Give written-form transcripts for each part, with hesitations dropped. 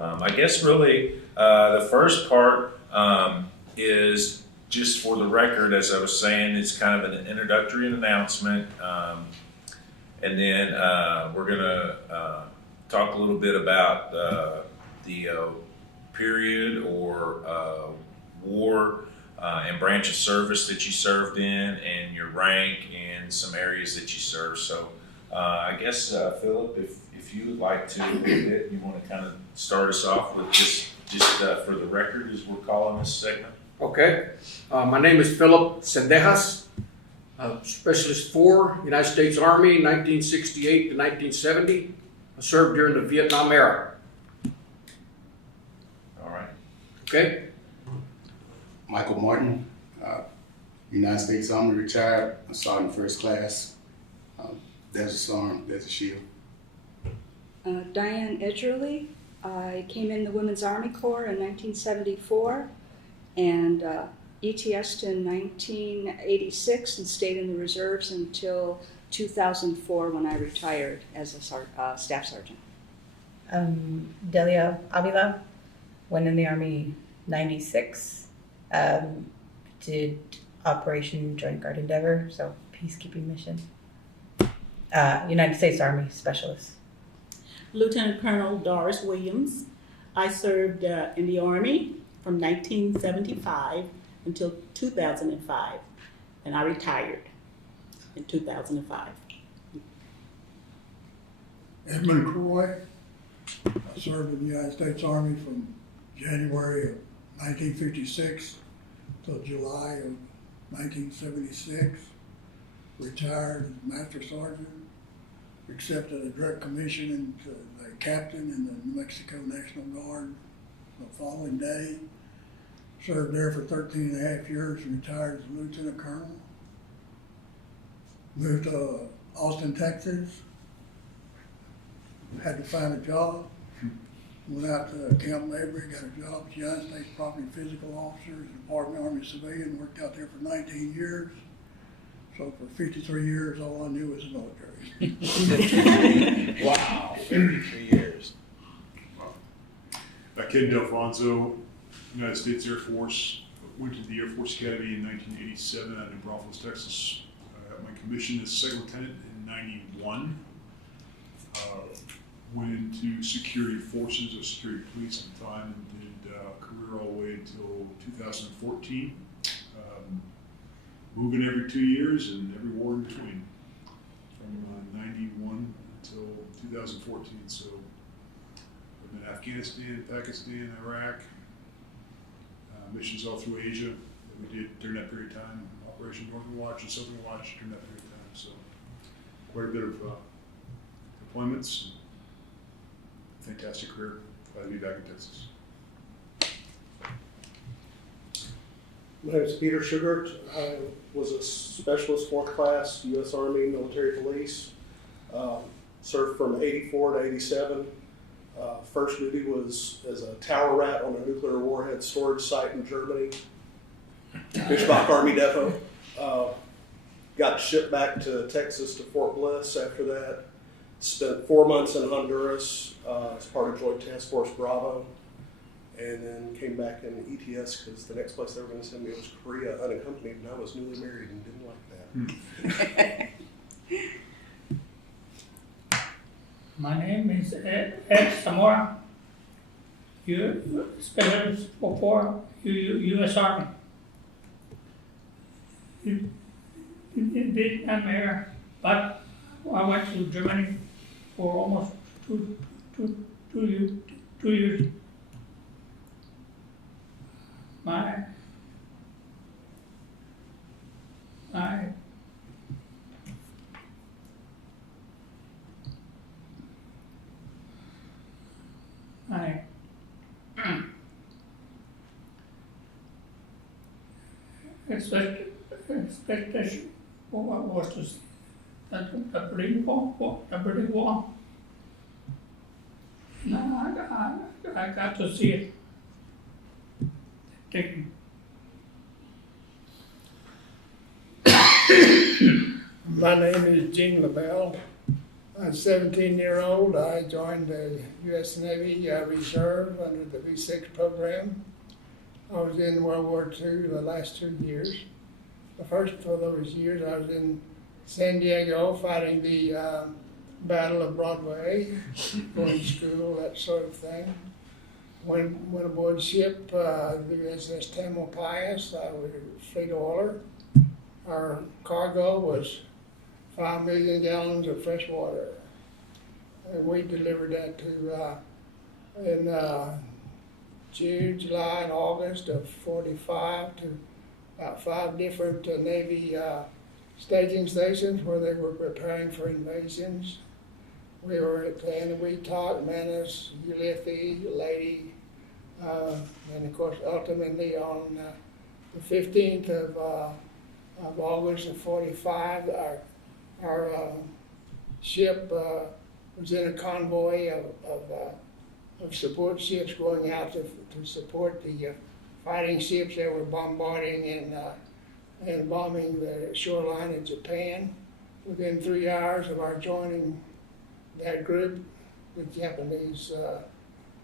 I guess really the first part is just for the record, as I was saying, it's kind of an introductory announcement. And then we're going to talk a little bit about the period or war and branch of service that you served in, and your rank and some areas that you served. So I guess, Philip, if you would like to, a little bit, you want to kind of start us off with just for the record, as we're calling this segment. Okay. My name is Philip Sendejas, Specialist 4, United States Army, 1968 to 1970. I served during the Vietnam era. All right. Okay. Michael Martin, United States Army, retired, Sergeant First Class. There's a Sergeant, there's a shield. Diane Edgerly. I came in the Women's Army Corps in 1974 and ETS'd in 1986 and stayed in the reserves until 2004 when I retired as a staff sergeant. Delia Avila, went in the Army 96, did Operation Joint Guard Endeavor, so peacekeeping mission. United States Army Specialist. Lieutenant Colonel Doris Williams. I served in the Army from 1975 until 2005, and I retired in 2005. Edmund Croy. I served in the United States Army from January of 1956 till July of 1976. Retired as Master Sergeant. Accepted a direct commission into a captain in the New Mexico National Guard the following day. Served there for 13 and a half years and retired as a lieutenant colonel. Moved to Austin, Texas. Had to find a job. Went out to Camp Mabry, got a job as United States Property Physical Officer in the Department of Army Civilian. Worked out there for 19 years. So for 53 years, all I knew was the military. Wow, 53 years. Ken Delfonso, United States Air Force, went to the Air Force Academy in 1987 out in New Braunfels, Texas. Got my commission as second lieutenant in 91. Went into security forces or security police at the time and did a career all the way until 2014. Moving every 2 years and every war in between, from 91 until 2014. So I've been in Afghanistan, Pakistan, Iraq, missions all through Asia that we did during that period of time, Operation Northern Watch and Southern Watch during that period of time. So quite a bit of deployments. Fantastic career. Glad to be back in Texas. My name is Peter Sugart. I was a specialist 4th class U.S. Army military police. Served from 84 to 87. First duty was as a tower rat on a nuclear warhead storage site in Germany, Fishbach Army Depot. Got shipped back to Texas to Fort Bliss after that. Spent 4 months in Honduras as part of Joint Task Force Bravo. And then came back in ETS because the next place they were going to send me was Korea unaccompanied, and I was newly married and didn't like that. My name is Ed Zamora, Specialist for U.S. Army. In Vietnam era, but I went to Germany for almost two years. My expectation was to see the Berlin Wall. I got to see it. Thank you. My name is Gene LaBelle. a 17-year-old, I joined the U.S. Navy Reserve under the V6 program. I was in World War II the last 2 years. The first of those years I was in San Diego fighting the Battle of Broadway, going to school, that sort of thing. Went aboard ship, the USS Tamalpais. I was a fleet oiler. Our cargo was 5 million gallons of fresh water. And we delivered that to in June, July, and August of 45 to about 5 different Navy staging stations where they were preparing for invasions. We were at Wetak, Manus, Ulithi, Lady, and of course ultimately on the 15th of August of 45, our ship was in a convoy of support ships going out to support the fighting ships that were bombarding and bombing the shoreline of Japan. Within 3 hours of our joining that group, the Japanese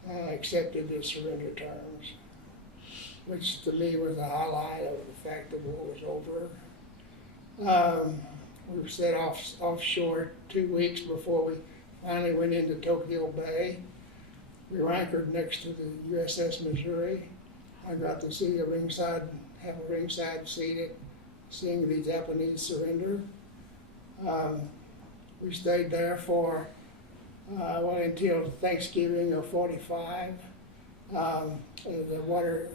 accepted the surrender terms, which to me was a highlight of the fact the war was over. We were set offshore 2 weeks before we finally went into Tokyo Bay. We were anchored next to the USS Missouri. I got to see have a ringside seat at seeing the Japanese surrender. We stayed there for until Thanksgiving of 45. The water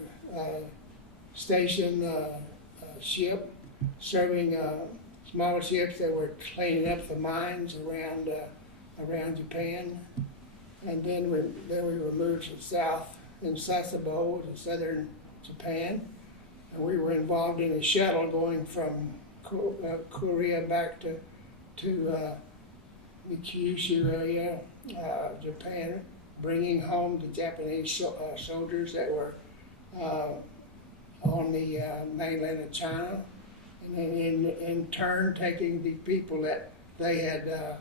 station ship serving small ships that were cleaning up the mines around Japan. And then we were moved to south in Sasebo, to southern Japan. And we were involved in a shuttle going from Korea back to the Kyushu area, Japan, bringing home the Japanese soldiers that were on the mainland of China, and then in turn taking the people that they had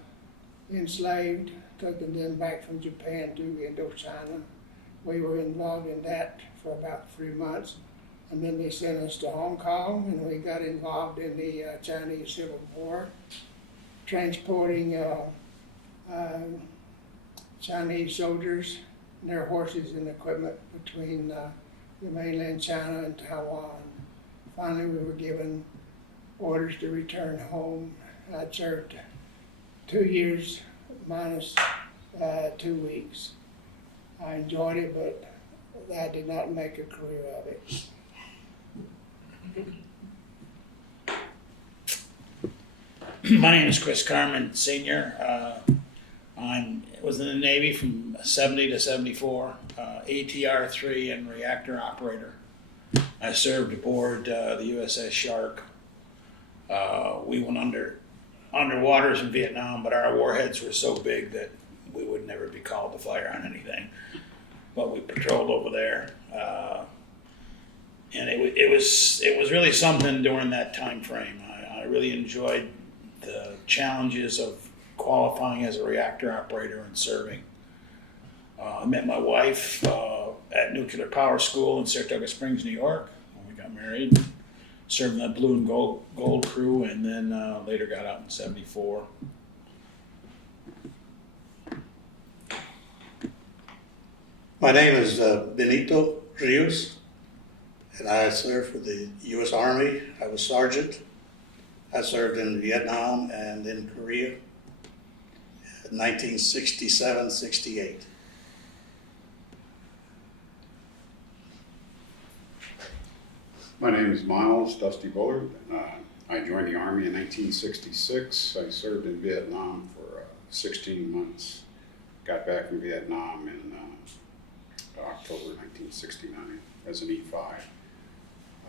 enslaved, taking them back from Japan to Indochina. We were involved in that for about 3 months, and then they sent us to Hong Kong, and we got involved in the Chinese Civil War, transporting Chinese soldiers and their horses and equipment between the mainland China and Taiwan. Finally, we were given orders to return home. I served 2 years minus 2 weeks. I enjoyed it, but I did not make a career of it. My name is Chris Carmen, Senior. I was in the Navy from 70 to 74, ATR-3 and reactor operator. I served aboard the USS Shark. We went underwaters in Vietnam, but our warheads were so big that we would never be called to fire on anything. But we patrolled over there, and it was really something during that time frame. I really enjoyed the challenges of qualifying as a reactor operator and serving. I met my wife at Nuclear Power School in Saratoga Springs, New York, when we got married. Served in the Blue and Gold crew, and then later got out in 74. My name is Benito Rios, and I served for the U.S. Army. I was sergeant. I served in Vietnam and in Korea in 1967-68. My name is Miles Dusty Bullard. I joined the Army in 1966. I served in Vietnam for 16 months. Got back from Vietnam in October 1969 as an E5.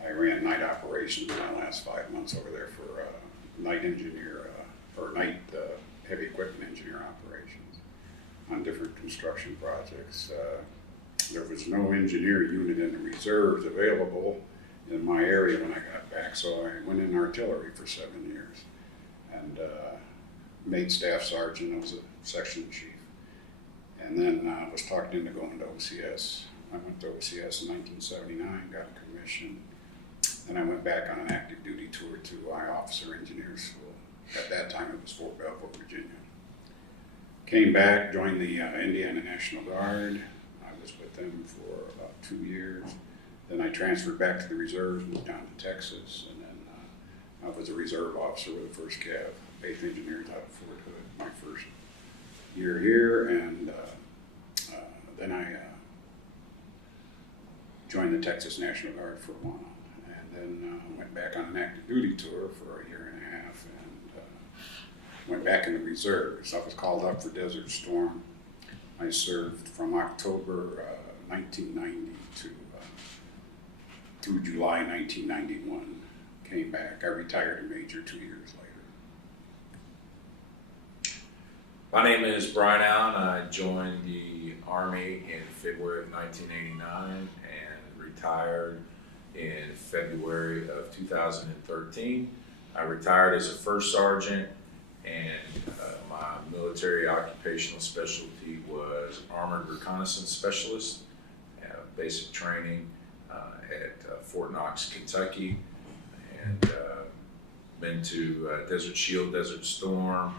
I ran night operations in my last 5 months over there for night engineer, night heavy equipment engineer operations on different construction projects. There was no engineer unit in the reserves available in my area when I got back, so I went in artillery for 7 years and made staff sergeant. I was section chief. And then I was talked into going to OCS. I went to OCS in 1979, got a commission. Then I went back on an active duty tour to I Officer Engineer School. At that time it was Fort Belvoir, Virginia. Came back, joined the Indiana National Guard. I was with them for about 2 years. Then I transferred back to the reserves, moved down to Texas, and then I was a reserve officer with the 1st Cav, 8th Engineers out of Fort Hood, my first year here, and then I joined the Texas National Guard for a while, and then went back on an active duty tour for a year and a half, and went back in the reserves. I was called up for Desert Storm. I served from October 1990 through July 1991. Came back. I retired a major 2 years later. My name is Brian Allen. I joined the Army in February of 1989 and retired in February of 2013. I retired as a first sergeant, and my military occupational specialty was armored reconnaissance specialist, basic training at Fort Knox, Kentucky, and been to Desert Shield, Desert Storm,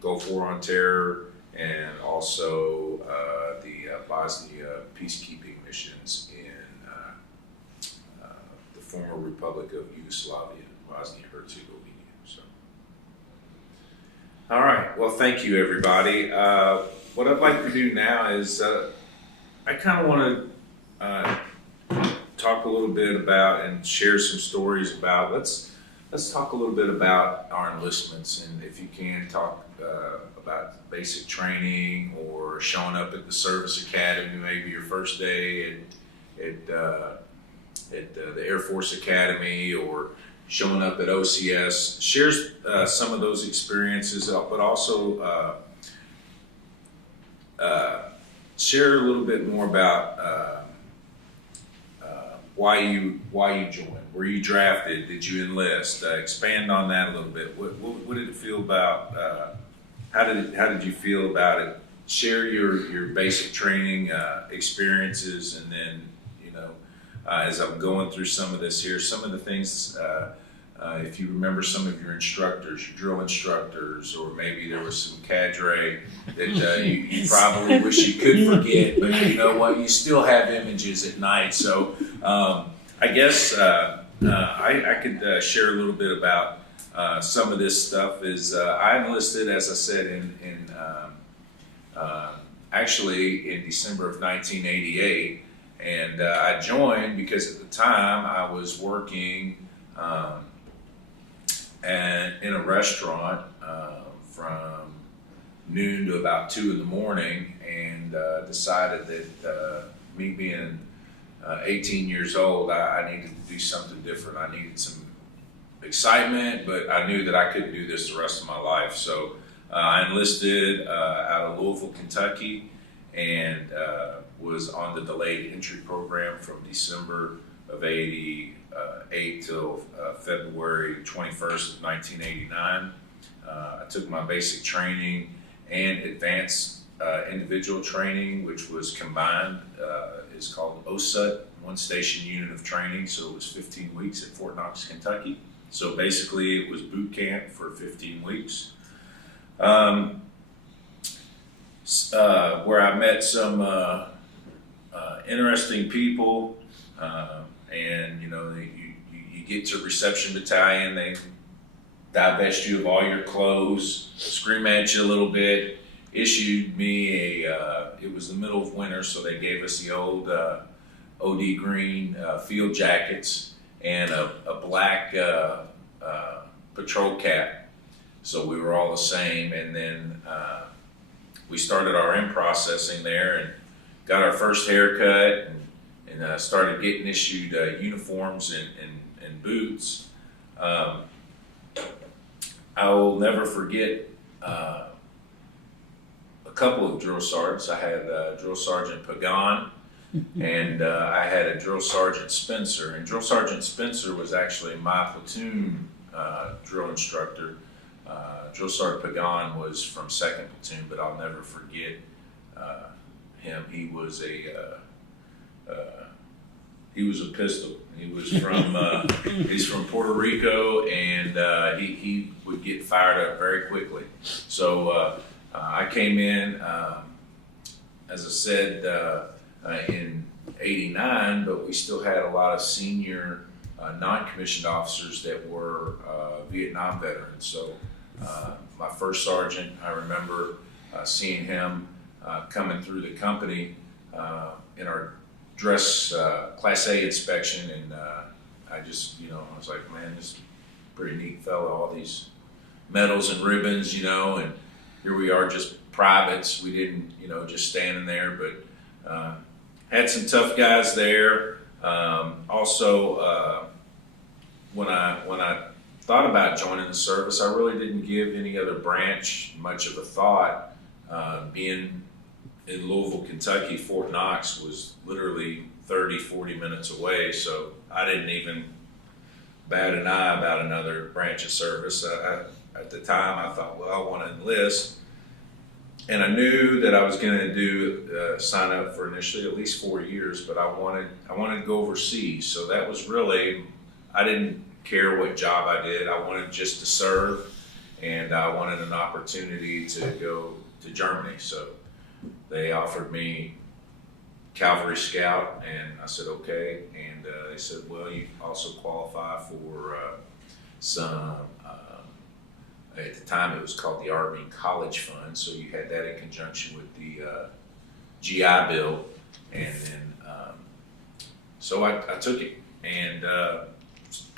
Gulf War on Terror, and also the Bosnia peacekeeping missions in the former Republic of Yugoslavia, Bosnia-Herzegovina. So, all right. Well, thank you, everybody. What I'd like to do now is I kind of want to talk a little bit about and share some stories about. Let's talk a little bit about our enlistments, and if you can talk about basic training or showing up at the service academy, maybe your first day at the Air Force Academy, or showing up at OCS. Share some of those experiences, but also share a little bit more about why you joined. Were you drafted? Did you enlist? Expand on that a little bit. What did it feel about? How did you feel about it? Share your basic training experiences, and then as I'm going through some of this here, some of the things. If you remember some of your instructors, your drill instructors, or maybe there was some cadre that you probably wish you could forget, but you know what? You still have images at night. So I guess I could share a little bit about some of this stuff. I enlisted, as I said, actually in December of 1988, and I joined because at the time I was working in a restaurant from noon to about 2 in the morning, and decided that me being 18 years old, I needed to do something different. I needed some excitement, but I knew that I couldn't do this the rest of my life. So I enlisted out of Louisville, Kentucky, and was on the delayed entry program from December of 88 till February 21st of 1989. I took my basic training and advanced individual training, which was combined. It's called OSUT, One Station Unit of Training. So it was 15 weeks at Fort Knox, Kentucky. So basically it was boot camp for 15 weeks. Where I met some interesting people, and you get to reception battalion, they divest you of all your clothes, scream at you a little bit, issued me it was the middle of winter, so they gave us the old OD green field jackets and a black patrol cap, so we were all the same. And then we started our in-processing there and got our first haircut, and started getting issued uniforms and boots. I will never forget a couple of drill sergeants. I had Drill Sergeant Pagan, and I had a Drill Sergeant Spencer. And Drill Sergeant Spencer was actually my platoon drill instructor. Drill Sergeant Pagan was from 2nd Platoon, but I'll never forget him. He was a pistol. He was from he's from Puerto Rico, and he would get fired up very quickly. So I came in, as I said, in '89, but we still had a lot of senior non-commissioned officers that were Vietnam veterans. So my first sergeant, I remember seeing him coming through the company in our dress Class A inspection, and I just, I was like, man, this is a pretty neat fellow, all these medals and ribbons, and here we are just privates. We didn't, just standing there, but had some tough guys there. Also, when I thought about joining the service, I really didn't give any other branch much of a thought. Being in Louisville, Kentucky, Fort Knox was literally 30, 40 minutes away, so I didn't even bat an eye about another branch of service. At the time, I thought, well, I want to enlist, and I knew that I was going to sign up for initially at least 4 years, but I wanted to go overseas. So that was really, I didn't care what job I did. I wanted just to serve, and I wanted an opportunity to go to Germany. So they offered me Cavalry Scout, and I said, okay. And they said, well, you also qualify for some, at the time it was called the Army College Fund. So you had that in conjunction with the GI Bill. And then, so I took it, and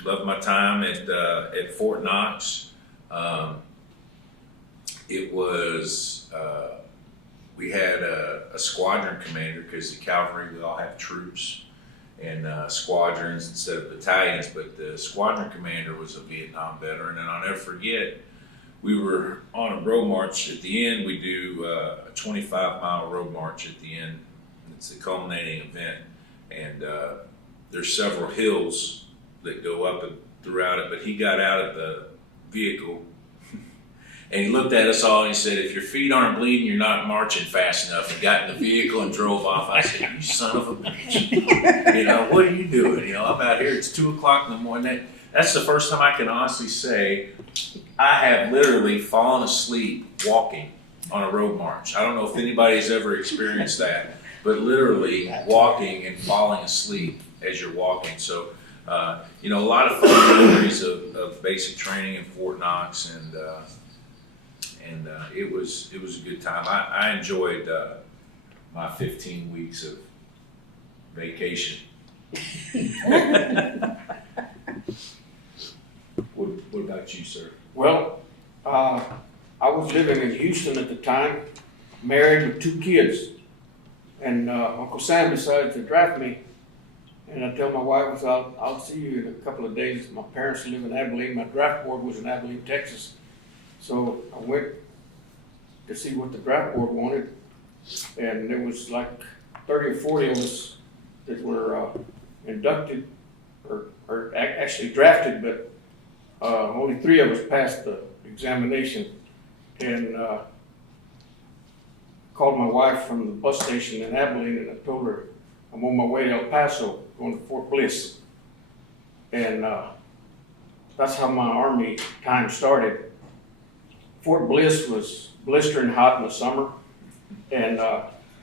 loved my time at Fort Knox. It was, we had a squadron commander, because the cavalry, we all have troops and squadrons instead of battalions, but the squadron commander was a Vietnam veteran. And I'll never forget, we were on a road march. At the end, we do a 25-mile road march at the end. It's the culminating event, and there's several hills that go up and throughout it, but he got out of the vehicle and he looked at us all and he said, if your feet aren't bleeding, you're not marching fast enough. He got in the vehicle and drove off. I said, you son of a bitch. What are you doing? I'm out here, it's 2 o'clock in the morning. That's the first time I can honestly say I have literally fallen asleep walking on a road march. I don't know if anybody's ever experienced that, but literally walking and falling asleep as you're walking. So, a lot of fun memories of basic training in Fort Knox, and it was a good time. I enjoyed my 15 weeks of vacation. What about you, sir? Well, I was living in Houston at the time, married with 2 kids, and Uncle Sam decided to draft me. And I tell my wife, I'll see you in a couple of days. My parents live in Abilene. My draft board was in Abilene, Texas. So I went to see what the draft board wanted, and there was like 30 or 40 of us that were inducted, or actually drafted, but only 3 of us passed the examination. And called my wife from the bus station in Abilene, and I told her I'm on my way to El Paso, going to Fort Bliss. And that's how my Army time started. Fort Bliss was blistering hot in the summer, and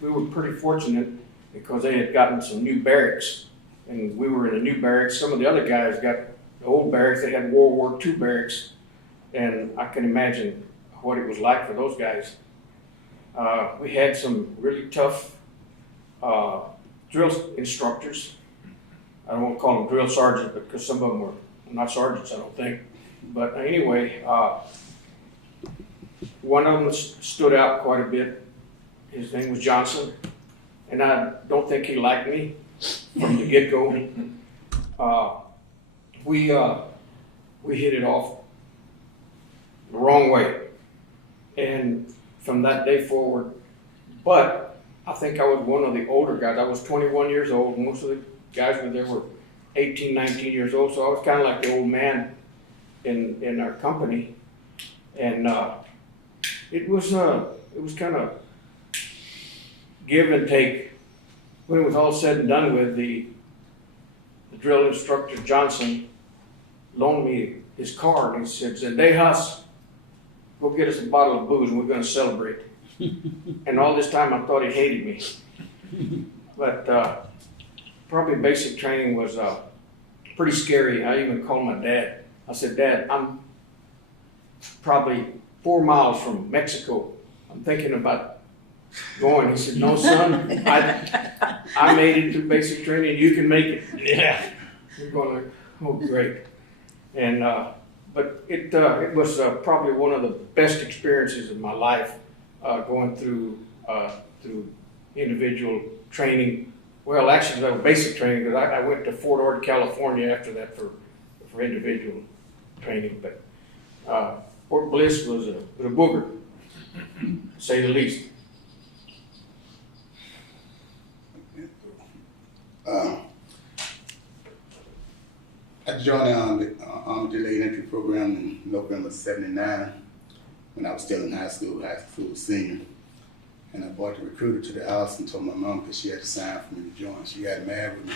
we were pretty fortunate because they had gotten some new barracks, and we were in a new barracks. Some of the other guys got the old barracks. They had World War II barracks, and I can imagine what it was like for those guys. We had some really tough drill instructors. I don't want to call them drill sergeants, because some of them were not sergeants, I don't think. But anyway, one of them stood out quite a bit. His name was Johnson, and I don't think he liked me from the get-go. We hit it off the wrong way, and from that day forward, but I think I was one of the older guys. I was 21 years old. Most of the guys were there were 18, 19 years old, so I was kind of like the old man in our company. And it was kind of give and take. When it was all said and done with, the drill instructor Johnson loaned me his car, and he said, "Zendejas, go get us a bottle of booze and we're going to celebrate." And all this time I thought he hated me. But probably basic training was pretty scary. I even called my dad. I said, "Dad, I'm probably 4 miles from Mexico. I'm thinking about going." He said, "No, son, I made it through basic training. You can make it." Yeah. We're going to, oh, great. And but it was probably one of the best experiences of my life, going through individual training. Well, actually, that was basic training, because I went to Fort Ord, California after that for individual training. But Fort Bliss was a booger, to say the least. I joined the Army Delayed Entry Program in November '79 when I was still in high school senior. And I brought the recruiter to the house and told my mom, because she had to sign for me to join. She got mad with me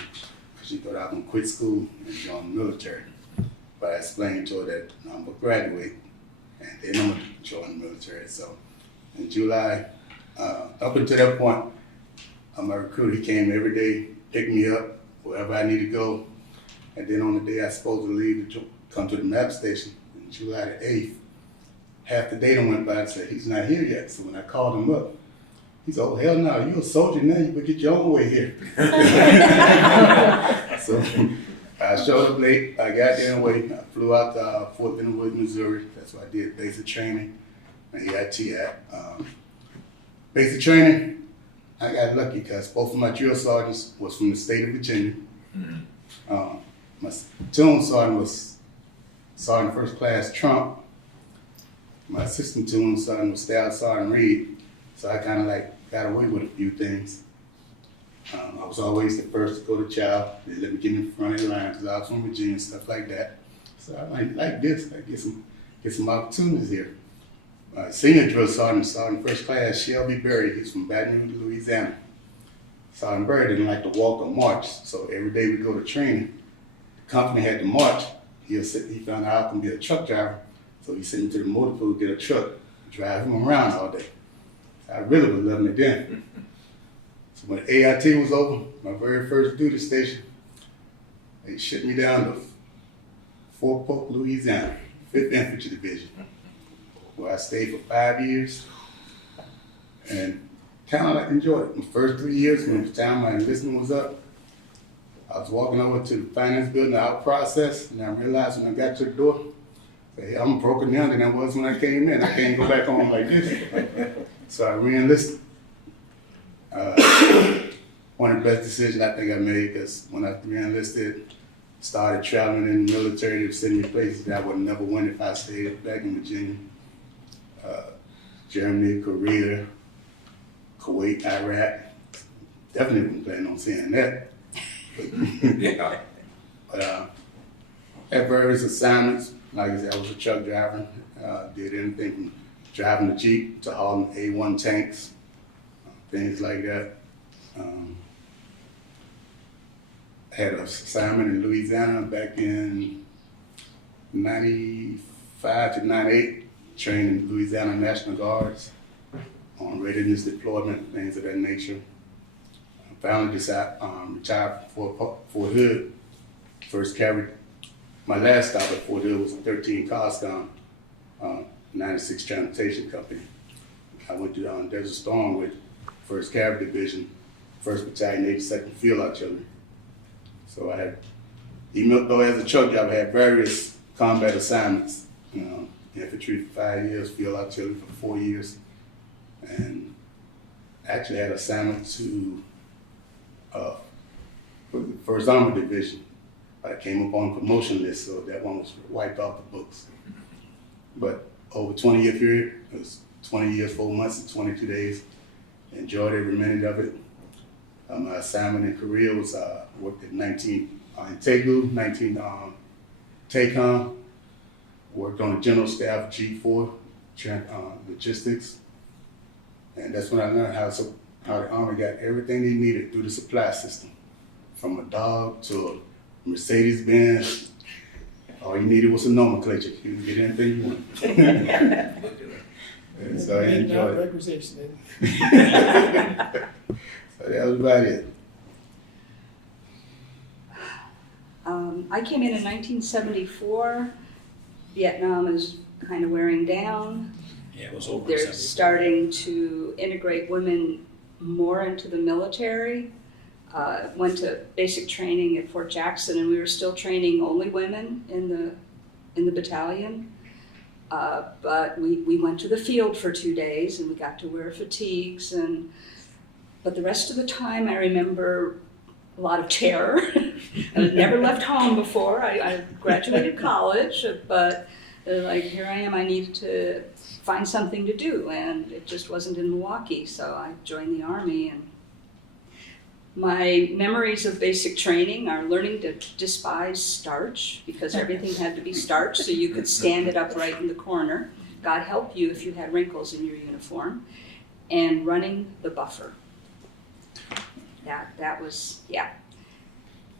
because she thought I was going to quit school and join the military. But I explained to her that I'm going to graduate and then I'm going to join the military. So in July, up until that point, my recruiter, he came every day, picked me up wherever I need to go. And then on the day I was supposed to leave to come to the map station, on July the 8th, half the day done went by and said, "He's not here yet." So when I called him up, he said, "Oh, hell no, you a soldier now, you better get your own way here." So I showed up late, I got there anyway, I flew out to Fort Benning Woods, Missouri. That's where I did basic training and EIT at. Basic training, I got lucky because both of my drill sergeants was from the state of Virginia. My platoon sergeant was Sergeant First Class Trump. My assistant platoon sergeant was Staff Sergeant Reed. So I kind of like got away with a few things. I was always the first to go to chow. They let me get in front of the line because I was from Virginia and stuff like that. So I like this. I get some opportunities here. Senior drill sergeant, Sergeant First Class Shelby Berry. He's from Baton Rouge, Louisiana. Sergeant Berry didn't like to walk or march, so every day we go to training. The company had to march. He found out I can be a truck driver, so he sent me to the motor pool to get a truck, drive him around all day. I really was loving it then. So when AIT was over, my very first duty station, they shipped me down to Fort Polk, Louisiana, 5th Infantry Division, where I stayed for 5 years and kind of like enjoyed it. My first 3 years, when the time my enlistment was up, I was walking over to the finance building out process, and I realized when I got to the door, hey, I'm broken down than I was when I came in. I can't go back home like this. So I re-enlisted. One of the best decisions I think I made, because when I re-enlisted, started traveling in the military, they were sending me places that I would never went if I stayed back in Virginia. Germany, Korea, Kuwait, Iraq. Definitely wasn't planning on seeing that. Yeah. But had various assignments. Like I said, I was a truck driver. Did anything from driving the Jeep to hauling A1 tanks, things like that. Had an assignment in Louisiana back in 95 to 98, training Louisiana National Guards on readiness deployment, things of that nature. I finally retired from Fort Hood, 1st Cavalry. My last stop at Fort Hood was 13 Coscom, 96 Transportation Company. I went to Desert Storm with 1st Cavalry Division, 1st Battalion, 82nd Field Artillery. So I had, even though as a truck driver, I had various combat assignments. Infantry for 5 years, Field Artillery for 4 years, and actually had assignment to for the 1st Armored Division. I came up on the promotion list, so that one was wiped off the books. But over a 20-year period, it was 20 years, 4 months, and 22 days. Enjoyed every minute of it. My assignment in Korea was worked at 19 in Daegu, 19 TACOM. Worked on the General Staff G4 logistics, and that's when I learned how the Army got everything they needed through the supply system, from a dog to a Mercedes-Benz. All you needed was a nomenclature. You could get anything you wanted. And so I enjoyed it. Requisition. So that was about it. I came in 1974. Vietnam is kind of wearing down. Yeah, it was over. They're 74. starting to integrate women more into the military. Went to basic training at Fort Jackson, and we were still training only women in the battalion. But we went to the field for 2 days, and we got to wear fatigues. But the rest of the time, I remember a lot of terror. I had never left home before. I graduated college, but like here I am. I needed to find something to do, and it just wasn't in Milwaukee. So I joined the Army, and my memories of basic training are learning to despise starch, because everything had to be starched so you could stand it upright in the corner. God help you if you had wrinkles in your uniform. And running the buffer. That was, yeah.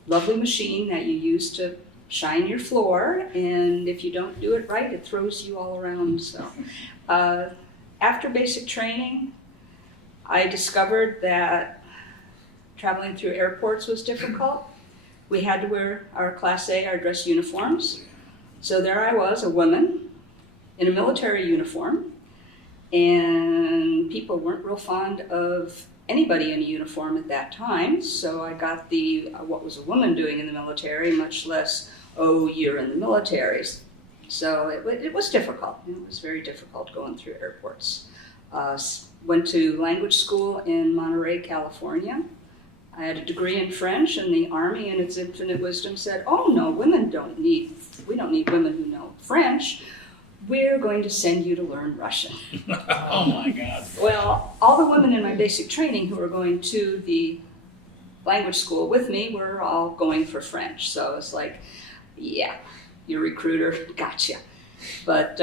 Lovely machine that you use to shine your floor, and if you don't do it right, it throws you all around. So after basic training, I discovered that traveling through airports was difficult. We had to wear our Class A, our dress uniforms. So there I was, a woman in a military uniform, and people weren't real fond of anybody in a uniform at that time. So I got the, what was a woman doing in the military, much less, oh, you're in the military. So it was difficult. It was very difficult going through airports. Went to language school in Monterey, California. I had a degree in French, and the Army in its infinite wisdom said, oh no, we don't need women who know French. We're going to send you to learn Russian. Oh my God. Well, all the women in my basic training who were going to the language school with me were all going for French. So it's like, yeah, your recruiter, gotcha. But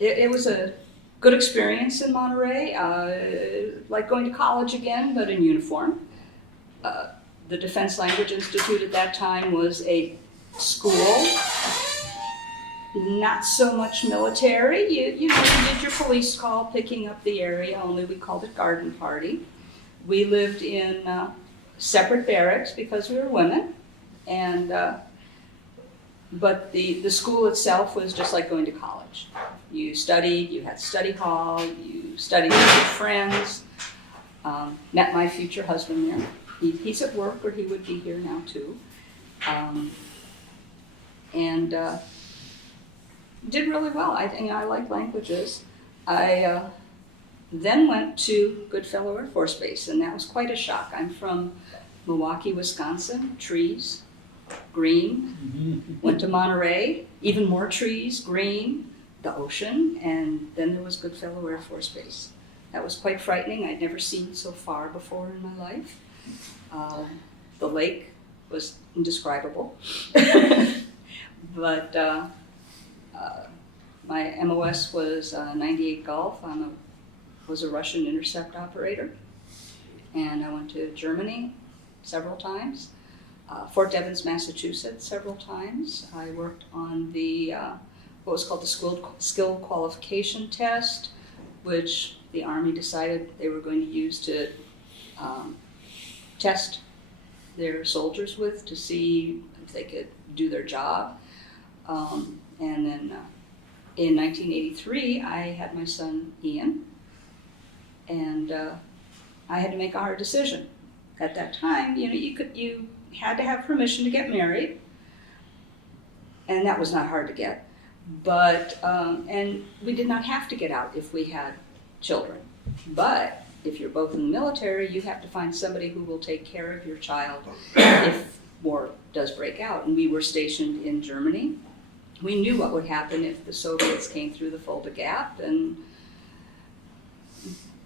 it was a good experience in Monterey, like going to college again, but in uniform. The Defense Language Institute at that time was a school, not so much military. You did your police call picking up the area, only we called it garden party. We lived in separate barracks because we were women, and but the school itself was just like going to college. You studied, you had study hall, you studied with your friends. Met my future husband there. He's at work, or he would be here now too. And did really well. I like languages. I then went to Goodfellow Air Force Base, and that was quite a shock. I'm from Milwaukee, Wisconsin, trees, green. Went to Monterey, even more trees, green, the ocean, and then there was Goodfellow Air Force Base. That was quite frightening. I'd never seen so far before in my life. The lake was indescribable. But my MOS was 98 Golf. Was a Russian intercept operator. And I went to Germany several times. Fort Devens, Massachusetts several times. I worked on the what was called the skill qualification test, which the Army decided they were going to use to test their soldiers with to see if they could do their job. And then in 1983, I had my son Ian, and I had to make a hard decision. At that time, you had to have permission to get married, and that was not hard to get. But and we did not have to get out if we had children. But if you're both in the military, you have to find somebody who will take care of your child if war does break out. And we were stationed in Germany. We knew what would happen if the Soviets came through the Fulda Gap. And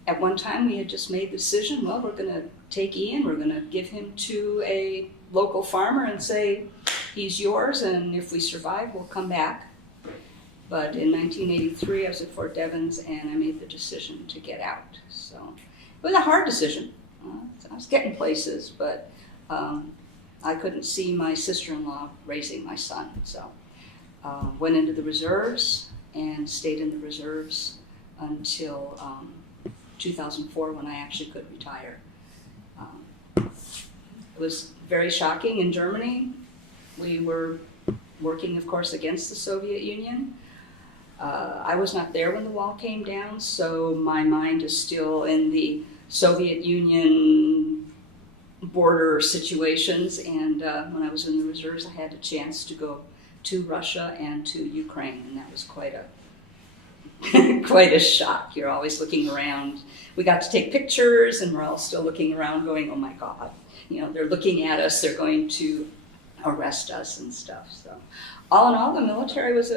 at one time, we had just made the decision, well, we're going to take Ian, we're going to give him to a local farmer and say, he's yours, and if we survive, we'll come back. But in 1983, I was at Fort Devens, and I made the decision to get out. So it was a hard decision. I was getting places, but I couldn't see my sister-in-law raising my son. So went into the reserves and stayed in the reserves until 2004, when I actually could retire. It was very shocking in Germany. We were working, of course, against the Soviet Union. I was not there when the wall came down, so my mind is still in the Soviet Union border situations. And when I was in the reserves, I had a chance to go to Russia and to Ukraine, and that was quite a quite a shock. You're always looking around. We got to take pictures, and we're all still looking around going, oh my God, you know, they're looking at us, they're going to arrest us and stuff. So all in all, the military was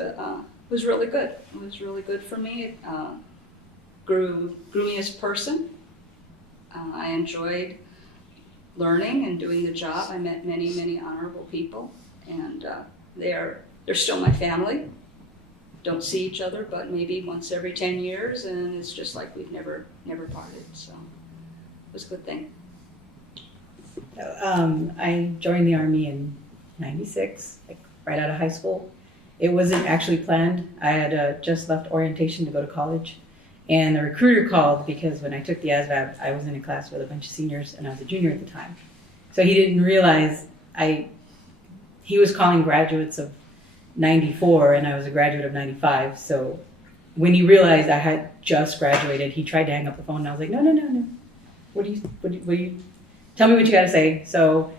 really good. It was really good for me. It grew me as a person. I enjoyed learning and doing the job. I met many honorable people, and they're still my family. Don't see each other, but maybe once every 10 years, and it's just like we've never parted. So it was a good thing. I joined the Army in '96, like right out of high school. It wasn't actually planned. I had just left orientation to go to college, and the recruiter called because when I took the ASVAB, I was in a class with a bunch of seniors, and I was a junior at the time. So he didn't realize he was calling graduates of 94, and I was a graduate of 95. So when he realized I had just graduated, he tried to hang up the phone, and I was like, no. What do you, tell me what you got to say. So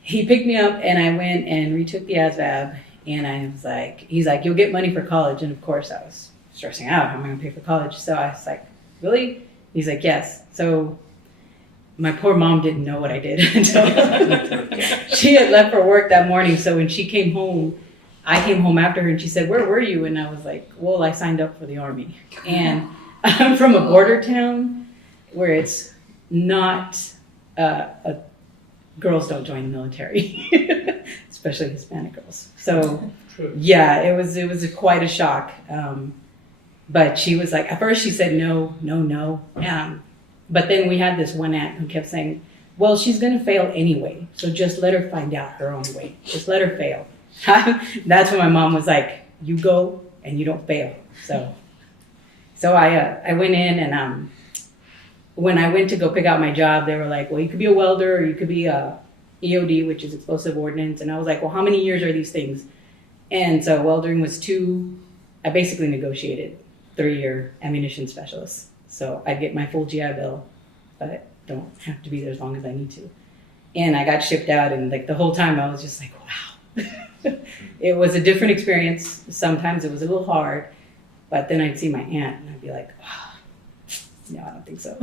he picked me up, and I went and retook the ASVAB, and I was like, he's like, you'll get money for college. And of course I was stressing out, how am I going to pay for college? So I was like, really? He's like, yes. So my poor mom didn't know what I did until she had left for work that morning. So when she came home, I came home after her, and she said, where were you? And I was like, well, I signed up for the Army. And I'm from a border town where it's not, girls don't join the military, especially Hispanic girls. So yeah, it was quite a shock. But she was like, at first she said, no. But then we had this one aunt who kept saying, well, she's going to fail anyway. So just let her find out her own way. Just let her fail. That's when my mom was like, you go and you don't fail. So I went in, and when I went to go pick out my job, they were like, well, you could be a welder, or you could be a EOD, which is explosive ordnance. And I was like, well, how many years are these things? And so welding was 2. I basically negotiated 3-year ammunition specialist. So I'd get my full GI Bill, but don't have to be there as long as I need to. And I got shipped out, and like the whole time I was just like, wow. It was a different experience. Sometimes it was a little hard, but then I'd see my aunt, and I'd be like, wow, no, I don't think so.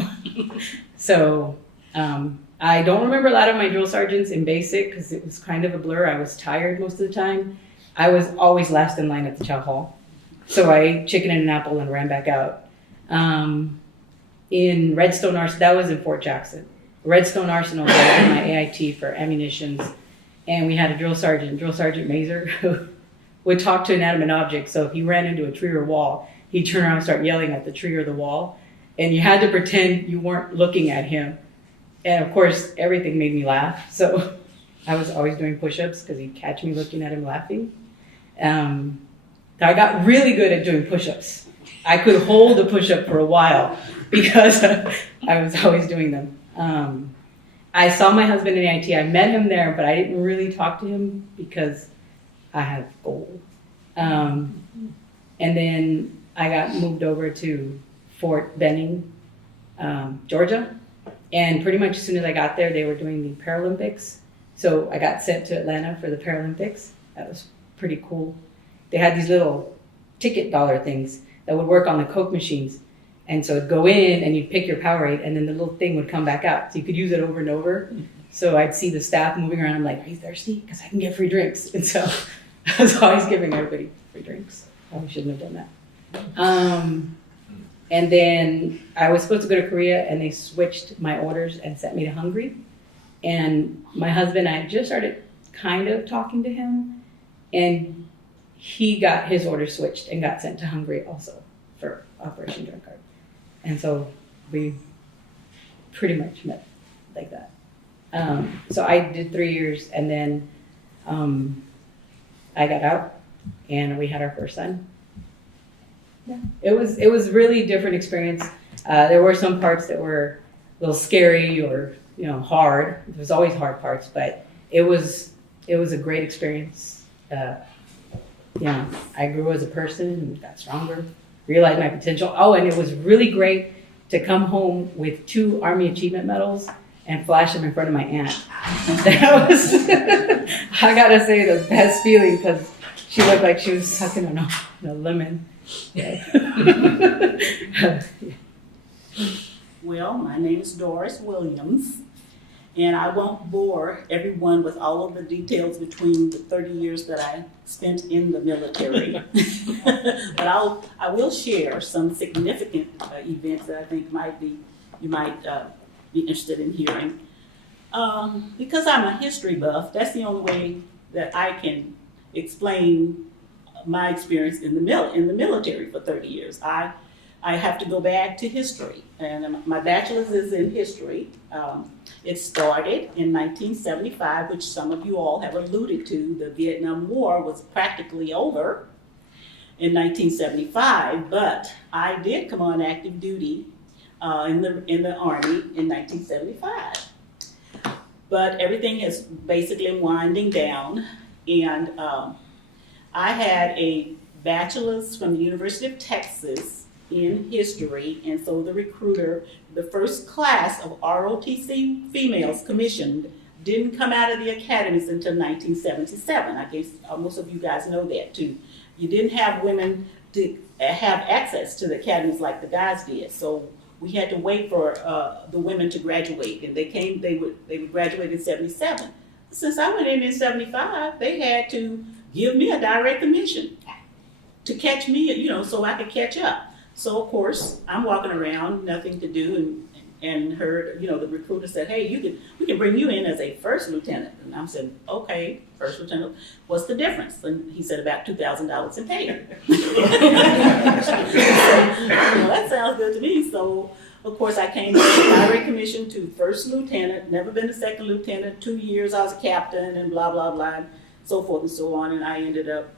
So I don't remember a lot of my drill sergeants in basic because it was kind of a blur. I was tired most of the time. I was always last in line at the chow hall. So I ate chicken and an apple and ran back out. In Redstone Arsenal, that was in Fort Jackson. Redstone Arsenal, I did my AIT for ammunitions. And we had a Drill Sergeant Mazer, who would talk to inanimate objects. So if he ran into a tree or wall, he'd turn around and start yelling at the tree or the wall. And you had to pretend you weren't looking at him. And of course, everything made me laugh. So I was always doing push-ups because he'd catch me looking at him laughing. I got really good at doing push-ups. I could hold a push-up for a while because I was always doing them. I saw my husband in AIT. I met him there, but I didn't really talk to him because I had a goal. And then I got moved over to Fort Benning, Georgia. And pretty much as soon as I got there, they were doing the Paralympics. So I got sent to Atlanta for the Paralympics. That was pretty cool. They had these little ticket dollar things that would work on the Coke machines. And so it'd go in and you'd pick your Powerade, and then the little thing would come back out. So you could use it over and over. So I'd see the staff moving around. I'm like, are you thirsty? Because I can get free drinks. And so I was always giving everybody free drinks. Probably shouldn't have done that. And then I was supposed to go to Korea, and they switched my orders and sent me to Hungary. And my husband, I just started kind of talking to him. And he got his order switched and got sent to Hungary also for Operation Joint Guard. And so we pretty much met like that. So I did 3 years, and then I got out, and we had our first son. Yeah, it was really different experience. There were some parts that were a little scary or hard. There's always hard parts, but it was a great experience. I grew as a person and got stronger, realized my potential. Oh, and it was really great to come home with 2 Army Achievement Medals and flash them in front of my aunt. That was, I gotta say, the best feeling, because she looked like she was sucking on a lemon. Yeah. Well, my name is Doris Williams, and I won't bore everyone with all of the details between the 30 years that I spent in the military. But I will share some significant events that I think you might be interested in hearing. Because I'm a history buff, that's the only way that I can explain my experience in the military for 30 years. I have to go back to history, and my bachelor's is in history. It started in 1975, which some of you all have alluded to. The Vietnam War was practically over in 1975, but I did come on active duty in the Army in 1975. But everything is basically winding down, and I had a bachelor's from the University of Texas in history, and so the recruiter, the first class of ROTC females commissioned, didn't come out of the academies until 1977. I guess most of you guys know that too. You didn't have women to have access to the academies like the guys did, so we had to wait for the women to graduate, and they would graduate in 77. Since I went in 75, they had to give me a direct commission to catch me, so I could catch up. So of course, I'm walking around, nothing to do, and heard, the recruiter said, "Hey, we can bring you in as a first lieutenant." And I said, "Okay, first lieutenant, what's the difference?" And he said, "About $2,000 in pay." Well, that sounds good to me. So of course, I came direct commission to first lieutenant, never been a second lieutenant. 2 years I was a captain, and blah blah blah, and so forth and so on. And I ended up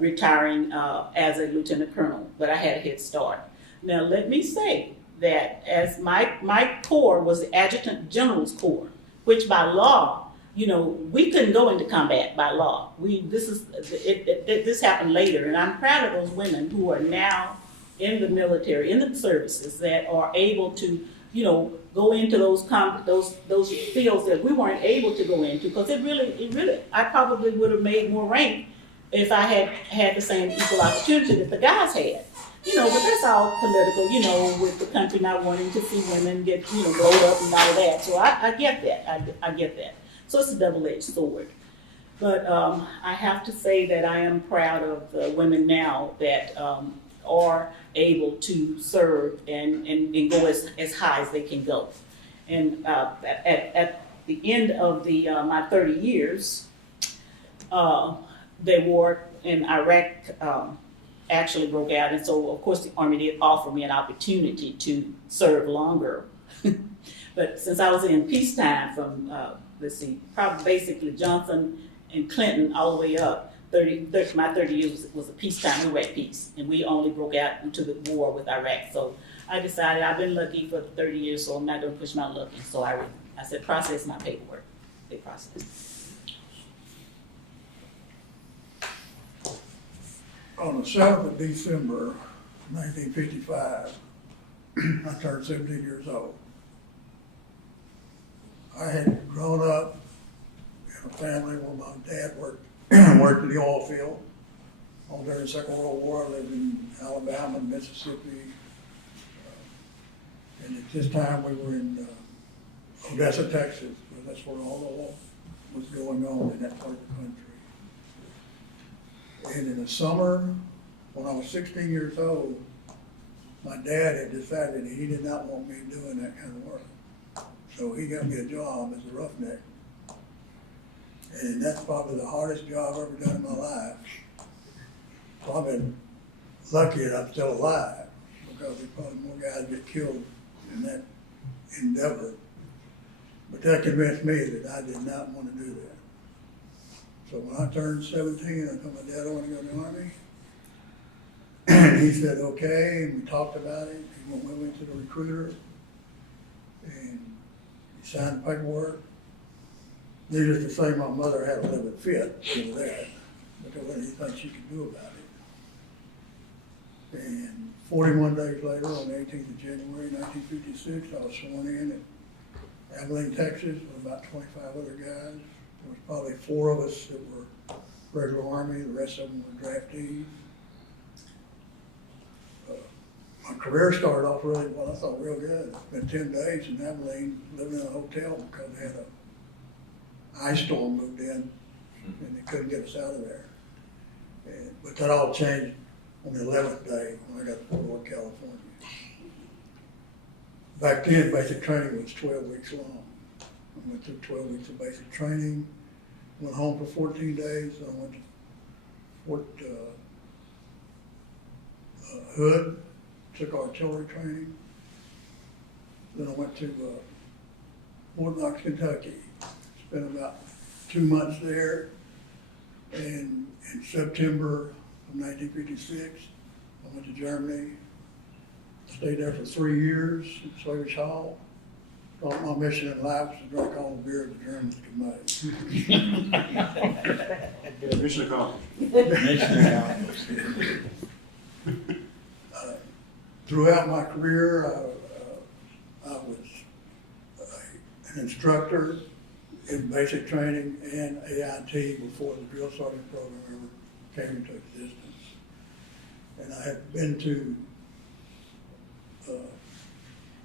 retiring as a lieutenant colonel, but I had a head start. Now, let me say that as my corps was the Adjutant General's Corps, which by law, we couldn't go into combat by law. This happened later, and I'm proud of those women who are now in the military, in the services, that are able to, go into those fields that we weren't able to go into, because it really, I probably would have made more rank if I had had the same equal opportunity that the guys had. But that's all political, with the country not wanting to see women get, blown up and all that. So I get that. I get that. So it's a double-edged sword. But I have to say that I am proud of the women now that are able to serve and go as high as they can go. And at the end of my 30 years, the war in Iraq actually broke out, and so of course the Army did offer me an opportunity to serve longer. But since I was in peacetime from probably basically Johnson and Clinton all the way up, my 30 years was a peacetime. We were at peace, and we only broke out into the war with Iraq. So I decided I've been lucky for 30 years, so I'm not going to push my luck. And so I said, process my paperwork. They processed. On the 7th of December, 1955, I turned 17 years old. I had grown up in a family where my dad worked in the oil field. During the Second World War, I lived in Alabama and Mississippi. And at this time, we were in Odessa, Texas, where that's where all the oil was going on in that part of the country. And in the summer, when I was 16 years old, my dad had decided he did not want me doing that kind of work. So he got me a job as a roughneck. And that's probably the hardest job I've ever done in my life. So I've been lucky that I'm still alive, because there's probably more guys get killed in that endeavor. But that convinced me that I did not want to do that. So when I turned 17, I told my dad I want to go to the Army. And he said, okay, and we talked about it. He went with me to the recruiter, and he signed the paperwork. Needless to say, my mother had a little bit fit with that, but there wasn't anything she could do about it. And 41 days later, on the 18th of January, 1956, I was sworn in at Abilene, Texas, with about 25 other guys. There was probably 4 of us that were regular Army, the rest of them were draftees. My career started off really well, I thought real good. Spent 10 days in Abilene, living in a hotel because they had a ice storm moved in and they couldn't get us out of there. But that all changed on the 11th day when I got to Fort Worth, California. Back then, basic training was 12 weeks long. I went through 12 weeks of basic training, went home for 14 days, then I went to Fort Hood, took artillery training. Then I went to Fort Knox, Kentucky. Spent about 2 months there. And in September of 1956, I went to Germany. Stayed there for 3 years in Slavish Hall. Thought my mission in life was to drink all the beer the Germans could make. Mission accomplished. Throughout my career, I was an instructor in basic training and AIT before the drill sergeant program ever came into existence. And I have been to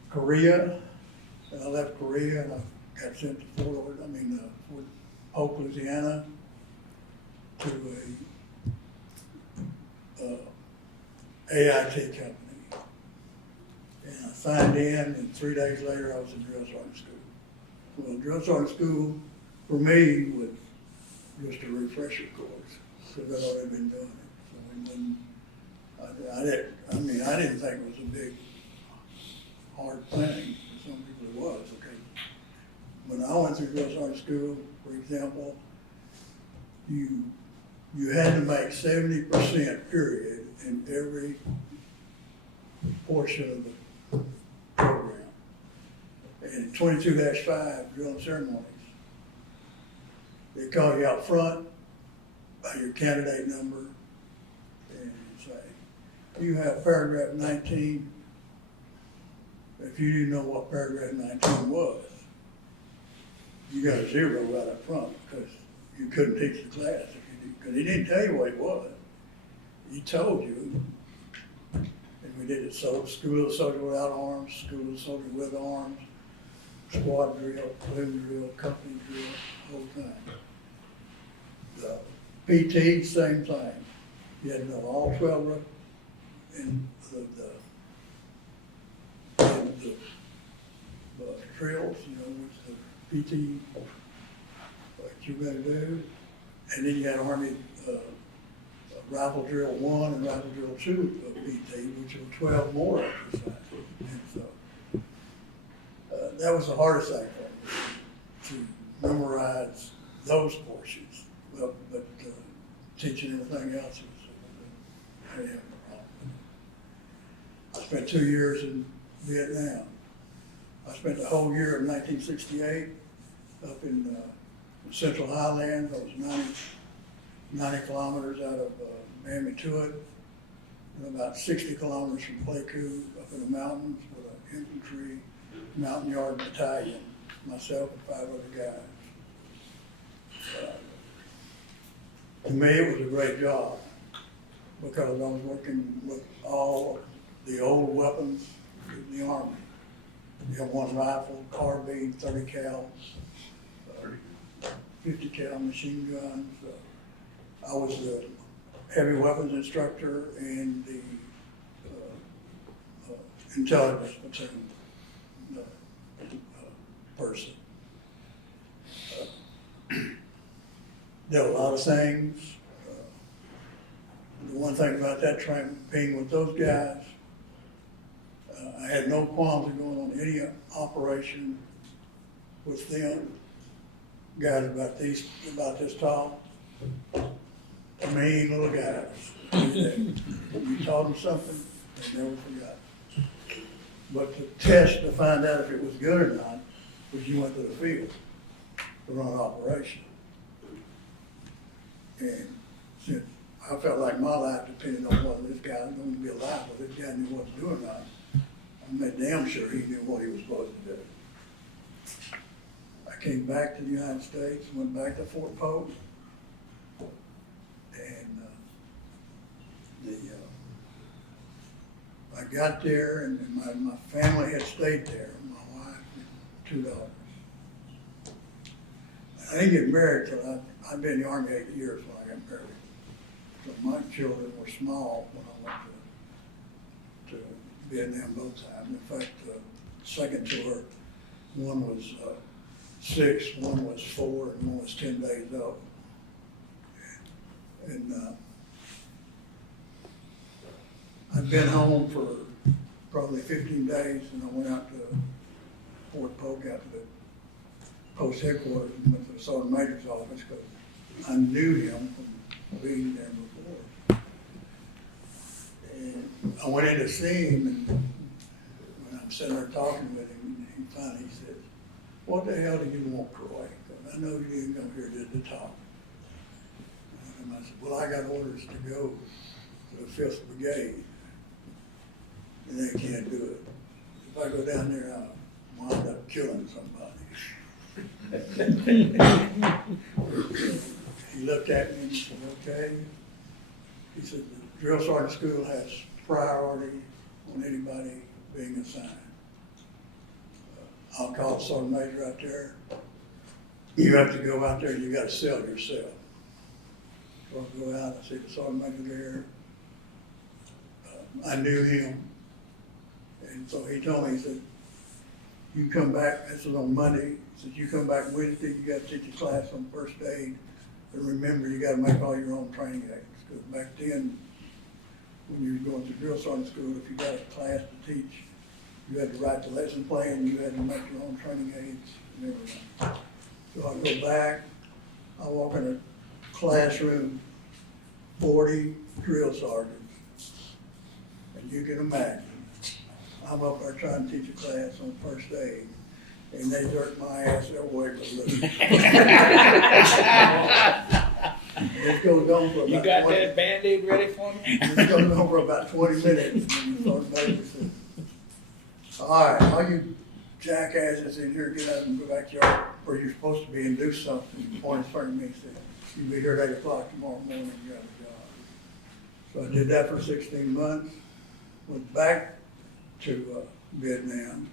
Korea, and I left Korea and I got sent to Fort Polk, Louisiana, to a AIT company. And I signed in, and 3 days later I was in drill sergeant school. Well, drill sergeant school for me was just a refresher course, because I'd already been doing it. So I didn't think it was a big, hard thing. For some people it was, because when I went through drill sergeant school, for example, you had to make 70% period in every portion of the program. And 22-5 drill and ceremonies, they call you out front by your candidate number and say, you have paragraph 19. If you didn't know what paragraph 19 was, you got a 0 right up front, because you couldn't teach the class if you didn't, because he didn't tell you what it was. He told you. And we did it so school of soldier without arms, school of soldier with arms, squad drill, platoon drill, company drill, whole thing. The PT, same thing. You had to know all 12 in the drills, which the PT, what you better do. And then you had Army Rifle Drill 1 and Rifle Drill 2 of PT, which were 12 more exercises. And so that was the hardest thing for me, to memorize those portions. But teaching everything else was, I didn't have a problem. I spent 2 years in Vietnam. I spent the whole year of 1968 up in the Central Highlands. I was 90 kilometers out of Manitowoc, and about 60 kilometers from Pleiku, up in the mountains with an infantry mountain yard battalion, myself and 5 other guys. To me, it was a great job, because I was working with all the old weapons in the Army. You have 1 rifle, carbine, 30 cal, 50 cal machine guns. I was the heavy weapons instructor and the intelligence platoon person. Did a lot of things. The the one thing about that training, being with those guys, I had no qualms of going on any operation with them. Guys about this tall, mean little guys. You taught them something, they never forgot. But the test to find out if it was good or not was you went to the field to run an operation. And since I felt like my life depended on whether this guy was going to be alive, or this guy knew what to do or not, I'm damn sure he knew what he was supposed to do. I came back to the United States, went back to Fort Polk, and I got there, and my family had stayed there, my wife and 2 daughters. I didn't get married till I'd been in the Army 8 years when I got married. So my children were small when I went to Vietnam both times. In fact, second tour, one was 6, one was 4, and one was 10 days old. And I'd been home for probably 15 days, and I went out to Fort Polk, out to the post headquarters, and went to the Sergeant Major's office because I knew him from being there before. And I went in to see him, and when I'm sitting there talking with him, he finally said, "What the hell do you want, Troy? Because I know you didn't come here just to talk." And I said, "Well, I got orders to go to the 5th Brigade, and they can't do it. If I go down there, I'll wind up killing somebody." He looked at me and he said, "Okay." He said, "The drill sergeant school has priority on anybody being assigned. I'll call the sergeant major out there. You have to go out there and you got to sell yourself." So I go out, I see the sergeant major there. I knew him. And so he told me, he said, "You come back," this was on Monday, he said, "You come back Wednesday, you got to teach a class on first aid. But remember, you got to make all your own training aids." Because back then, when you were going to drill sergeant school, if you got a class to teach, you had to write the lesson plan, you had to make your own training aids and everything. So I go back, I walk in a classroom, 40 drill sergeants, and you can imagine, I'm up there trying to teach a class on first aid, and they jerk my ass their way to loose. This goes on for about You got 20 that Band-Aid ready for me? This goes on for about 20 minutes, and the sergeant major said, "All right, all you jackasses in here, get up and go back to where you're supposed to be and do something." He pointed his finger at me and said, "You'll be here at 8 o'clock tomorrow morning, you have a job." So I did that for 16 months, went back to Vietnam.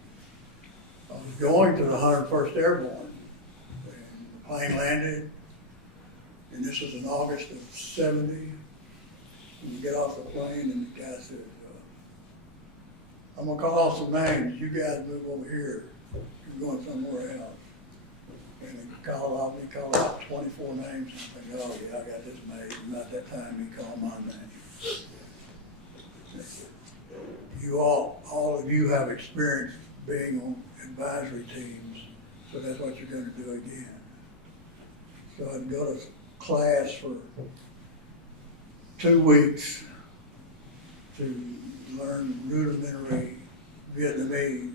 I was going to the 101st Airborne, and the plane landed, and this was in August of 70. And you get off the plane, and the guy said, "I'm gonna call some names. You guys move over here. You're going somewhere else." And he called out 24 names. And I think, "Oh yeah, I got this made." And at that time, he called my name. You all of you have experience being on advisory teams, so that's what you're going to do again. So I'd go to class for 2 weeks to learn rudimentary Vietnamese.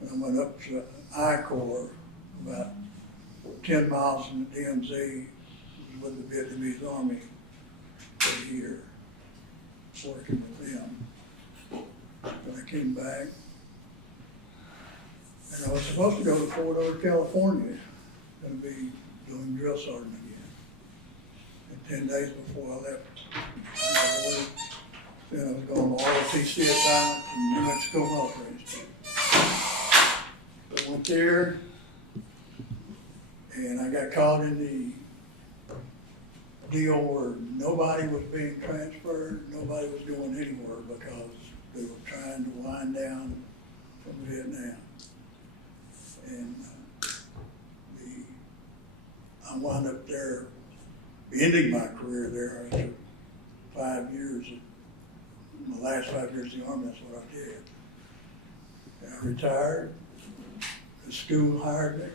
And I went up to I Corps, about 10 miles from the DMZ, with the Vietnamese Army for a year, working with them. When I came back, and I was supposed to go to Fort Ord, California, going to be doing drill sergeant again. And 10 days before I left, I got orders. Then I was going to ROTC assignment in New Mexico Military Institute. I went there, and I got caught in the deal where nobody was being transferred, nobody was going anywhere because they were trying to wind down from Vietnam. And I wound up there, ending my career there after 5 years, my last 5 years in the Army, that's what I did. And I retired, the school hired me.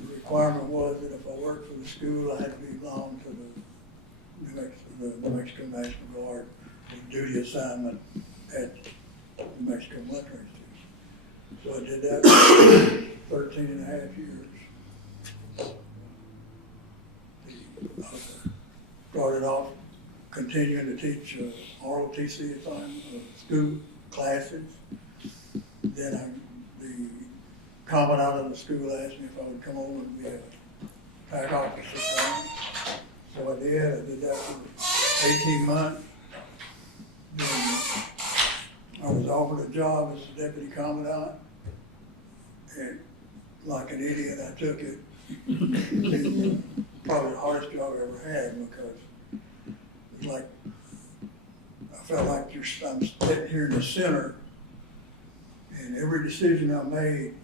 The requirement was that if I worked for the school, I had to belong to the New Mexico National Guard with duty assignment at New Mexico Military Institute. So I did that for 13 and a half years. I started off continuing to teach ROTC school classes. Then the commandant of the school asked me if I would come over and be a TAC officer. So I did. I did that for 18 months. Then I was offered a job as a deputy commandant. And like an idiot, I took it. It's probably the hardest job I ever had because it's like, I felt like I'm sitting here in the center and every decision I made,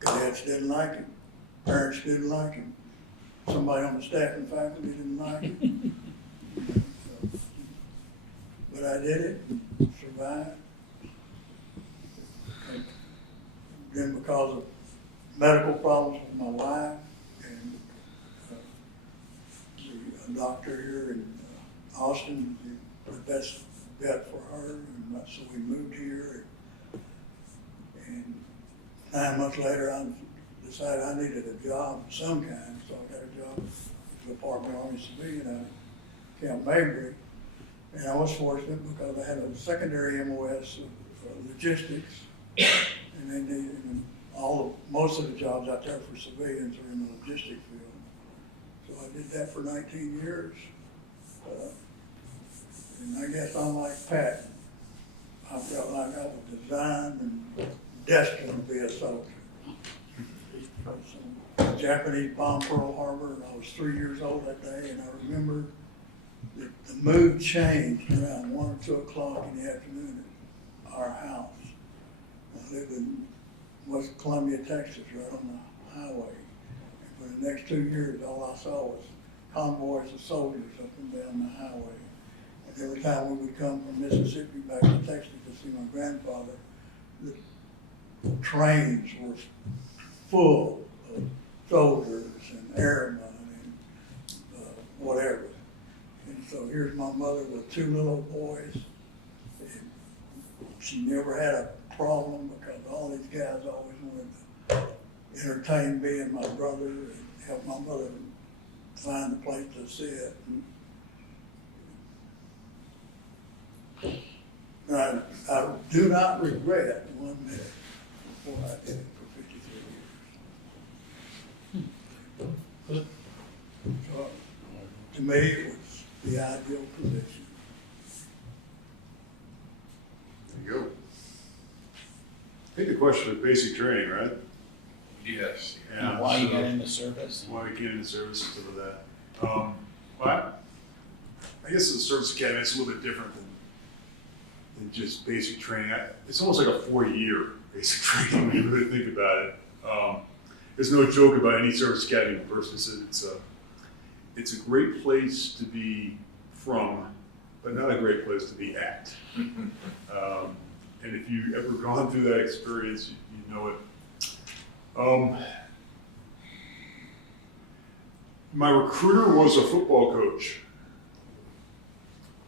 cadets didn't like it, parents didn't like it, somebody on the staff and faculty didn't like it. But I did it, survived. Then because of medical problems with my wife and a doctor here in Austin, the best bet for her, and so we moved here. And 9 months later, I decided I needed a job of some kind, so I got a job at the Department of Army Civilian out of Camp Mabry. And I was fortunate because I had a secondary MOS of logistics, and they needed most of the jobs out there for civilians are in the logistics field. So I did that for 19 years. And I guess unlike Pat, I felt like I was designed and destined to be a soldier. So, the Japanese bombed Pearl Harbor, and I was 3 years old that day, and I remember that the mood changed around 1 or 2 o'clock in the afternoon at our house. I lived in West Columbia, Texas, right on the highway. And for the next 2 years, all I saw was convoys of soldiers up and down the highway. And every time we would come from Mississippi back to Texas to see my grandfather, the trains were full of soldiers and airmen and whatever. And so here's my mother with 2 little boys. And she never had a problem because all these guys always wanted to entertain me and my brother and help my mother find a place to sit. And I do not regret 1 minute before I did it for 53 years. So, to me, it was the ideal position. There you go. I think the question was basic training, right? Yes. And why you got into service? Why we get into service and stuff like that. Well, I guess the service academy is a little bit different than just basic training. It's almost like a 4-year basic training when you really think about it. There's no joke about any service academy person says it's a great place to be from, but not a great place to be at. And if you've ever gone through that experience, you know it. My recruiter was a football coach.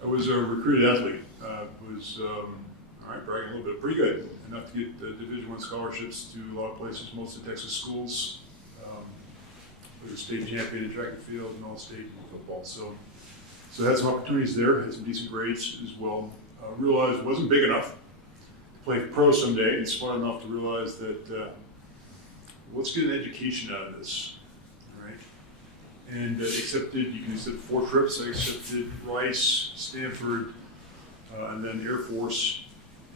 I was a recruited athlete. Bragging a little bit, pretty good, enough to get Division I scholarships to a lot of places, most of Texas schools. Was a state champion in track and field and all state in football. So had some opportunities there, had some decent grades as well. Realized it wasn't big enough to play pro someday, and smart enough to realize that let's get an education out of this, all right? And you can accept 4 trips. I accepted Rice, Stanford, and then Air Force,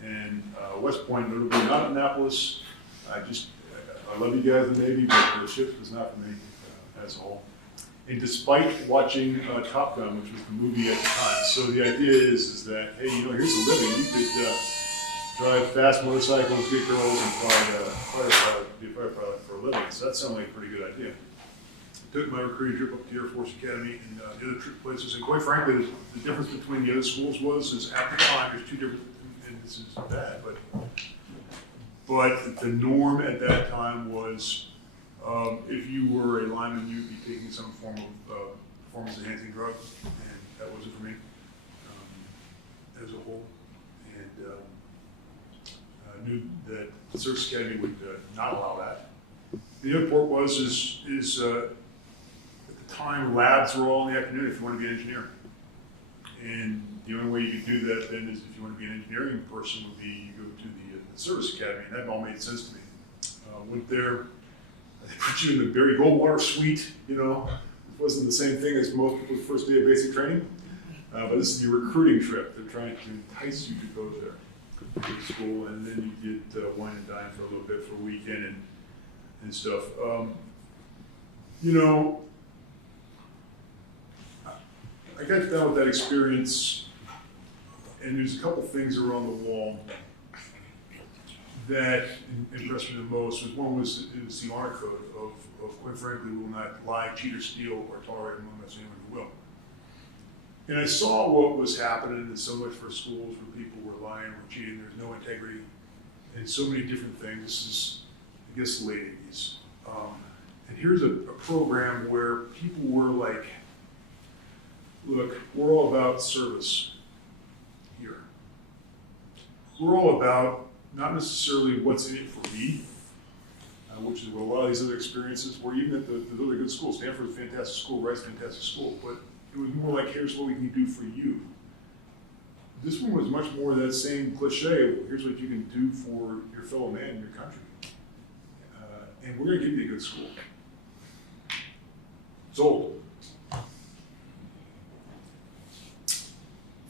and West Point, notably not Annapolis. I love you guys in the Navy, but the ships was not for me as a whole. And despite watching Top Gun, which was the movie at the time, so the idea is that, hey, here's a living. You could drive fast motorcycles, get girls, and be a firefighter for a living. So that sounded like a pretty good idea. took my recruiting trip up to Air Force Academy and the other trip places. And quite frankly, the difference between the other schools is at the time, there's two different, and this is bad, but the norm at that time was if you were a lineman, you'd be taking some form of performance-enhancing drug, and that wasn't for me as a whole. And I knew that the Service Academy would not allow that. The other part was at the time labs were all in the afternoon if you want to be an engineer, and the only way you could do that then is if you want to be an engineering person would be you go to the Service Academy, and that all made sense to me. Went there, they put you in the Barry Goldwater suite, you know. It wasn't the same thing as most people's first day of basic training, but this is your recruiting trip. They're trying to entice you to go there to school, and then you get wine and dine for a little bit for a weekend and stuff. You know, I got done with that experience, and there's a couple things that were on the wall that impressed me the most. One was the honor code of quite frankly, we will not lie, cheat, or steal, or tolerate among us anyone who will. And I saw what was happening in so much for schools where people were lying, were cheating, there's no integrity, and so many different things. This is, I guess, the late 80s. And here's a program where people were like, look, we're all about service here. We're all about not necessarily what's in it for me, which is what a lot of these other experiences were, even at the really good schools. Stanford's a fantastic school, Rice's a fantastic school, but it was more like, here's what we can do for you. This one was much more that same cliche of, here's what you can do for your fellow man in your country. And we're gonna give you a good school. It's old.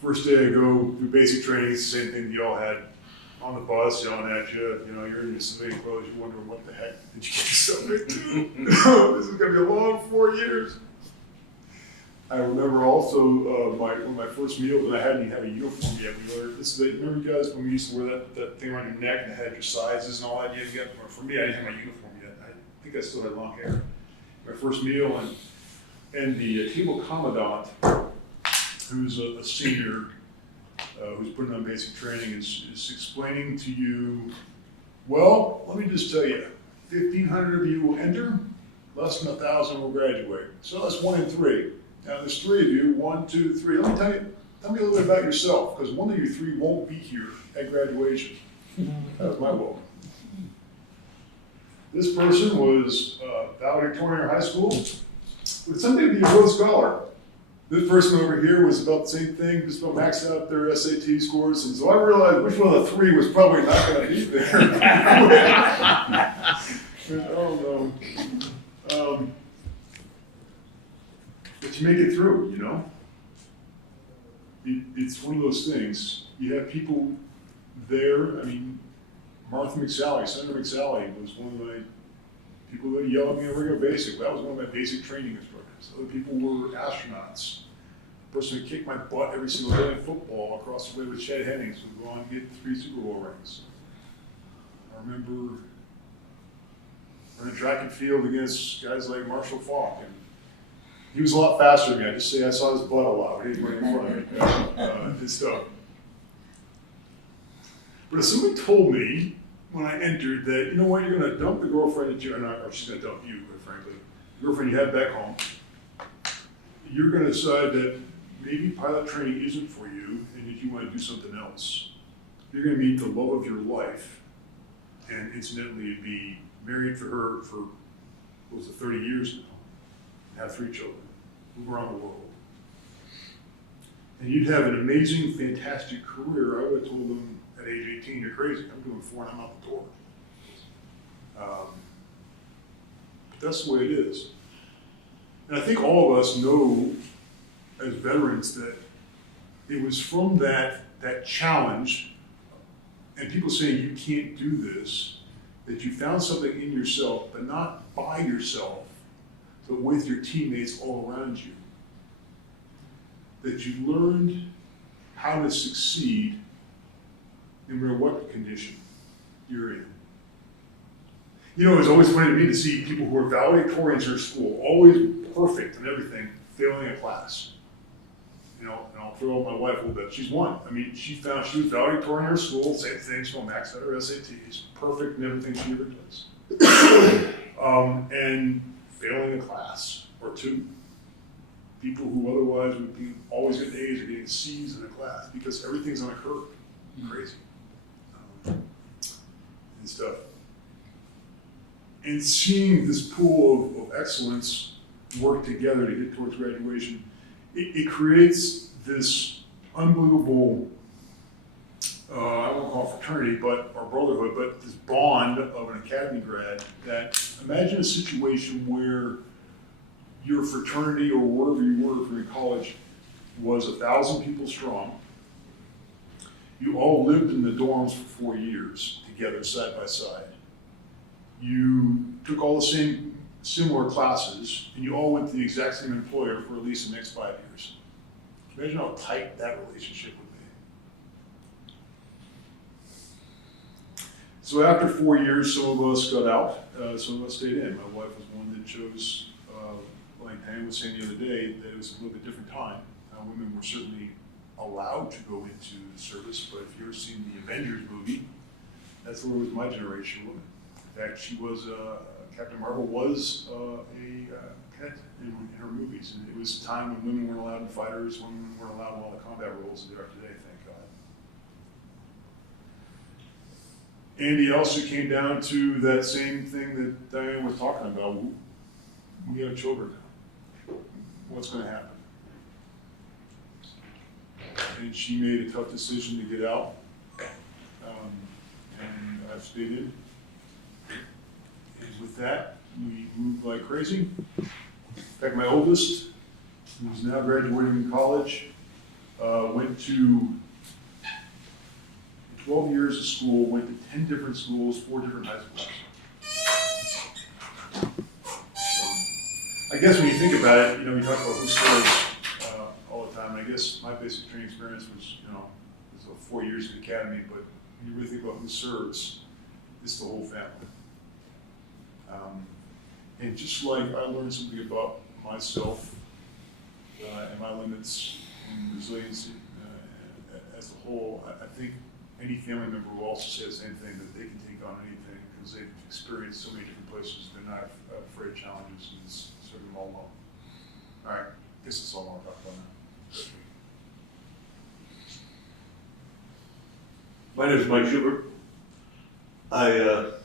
First day I go through basic training, it's the same thing y'all had. On the bus, yelling at you, you know, you're in your civilian clothes, you're wondering what the heck did you get yourself into? This is gonna be a long 4 years. I remember also one of my first meals, and I hadn't even had a uniform yet. We learned this. Remember, you guys, when we used to wear that thing around your neck and it had your sizes and all that? For me, I didn't have my uniform yet. I think I still had long hair. My first meal, and the table commandant, who's a senior, who's putting on basic training, is explaining to you, well, let me just tell you, 1,500 of you will enter, less than 1,000 will graduate. So that's 1 in 3. Now there's 3 of you, 1, 2, 3. Let me tell me a little bit about yourself, because 1 of you 3 won't be here at graduation. That was my welcome. This person was valedictorian in high school, but something to be a Rhodes Scholar. This person over here was about the same thing, just about maxed out their SAT scores, and so I realized which one of the 3 was probably not going to be there. Oh no. But you make it through, you know? It's one of those things. You have people there. I mean, Martha McSally, Senator McSally, was one of my people that yelled at me on a regular basis. That was one of my basic training instructors. Other people were astronauts. The person who kicked my butt every single day in football across the way with Chet Hennings would go on and get 3 Super Bowl rings. I remember running track and field against guys like Marshall Falk, and he was a lot faster than me. I just say I saw his butt a lot. He was right in front of me and stuff. But if somebody told me when I entered that, you know what, you're going to dump the girlfriend that you're not, or she's going to dump you, quite frankly, the girlfriend you have back home, you're going to decide that maybe pilot training isn't for you and that you want to do something else. You're going to meet the love of your life and incidentally be married for her for, what was it, 30 years now, and have 3 children, move around the world. And you'd have an amazing, fantastic career. I would have told them at age 18, you're crazy. I'm doing 4 and I'm out the door. But that's the way it is. And I think all of us know as veterans that it was from that challenge and people saying you can't do this, that you found something in yourself, but not by yourself, but with your teammates all around you. That you learned how to succeed no matter what condition you're in. You know, it was always funny to me to see people who were valedictorians in their school, always perfect and everything, failing a class. You know, and I'll throw out my wife a little bit. She's one. I mean, she was valedictorian in her school, same thing, she won't max out her SATs, perfect in everything she ever does. And failing a class or two. People who otherwise would be always getting A's are getting C's in a class because everything's on a curve. Crazy. And stuff. And seeing this pool of excellence work together to get towards graduation, it creates this unbelievable, I won't call it fraternity, or brotherhood, but this bond of an academy grad that, imagine a situation where your fraternity or wherever you were if you're in college was 1,000 people strong. You all lived in the dorms for 4 years together, side by side. You took all the same similar classes, and you all went to the exact same employer for at least the next 5 years. Imagine how tight that relationship would be. So after 4 years, some of us got out, some of us stayed in. My wife was one that chose, like Pam was saying the other day, that it was a little bit different time. Women were certainly allowed to go into the service, but if you've ever seen the Avengers movie, that's where it was my generation woman. In fact, she was, Captain Marvel was a pet in her movies, and it was a time when women weren't allowed in fighters, women weren't allowed in all the combat roles that they are today, thank God. And he also came down to that same thing that Diane was talking about. We have children. What's going to happen? And she made a tough decision to get out. And I've stayed in. And with that, we moved like crazy. In fact, my oldest, who's now graduating in college, went to 12 years of school, went to 10 different schools, 4 different high schools. I guess when you think about it, you talk about who serves all the time. I guess my basic training experience was, was 4 years at the academy, but when you really think about who serves, it's the whole family. And just like I learned something about myself and my limits and resiliency as a whole, I think any family member will also say the same thing, that they can take on anything because they've experienced so many different places. They're not afraid of challenges and serve them all well. All right, I guess that's all I want to talk about now. My name is Mike Schubert. I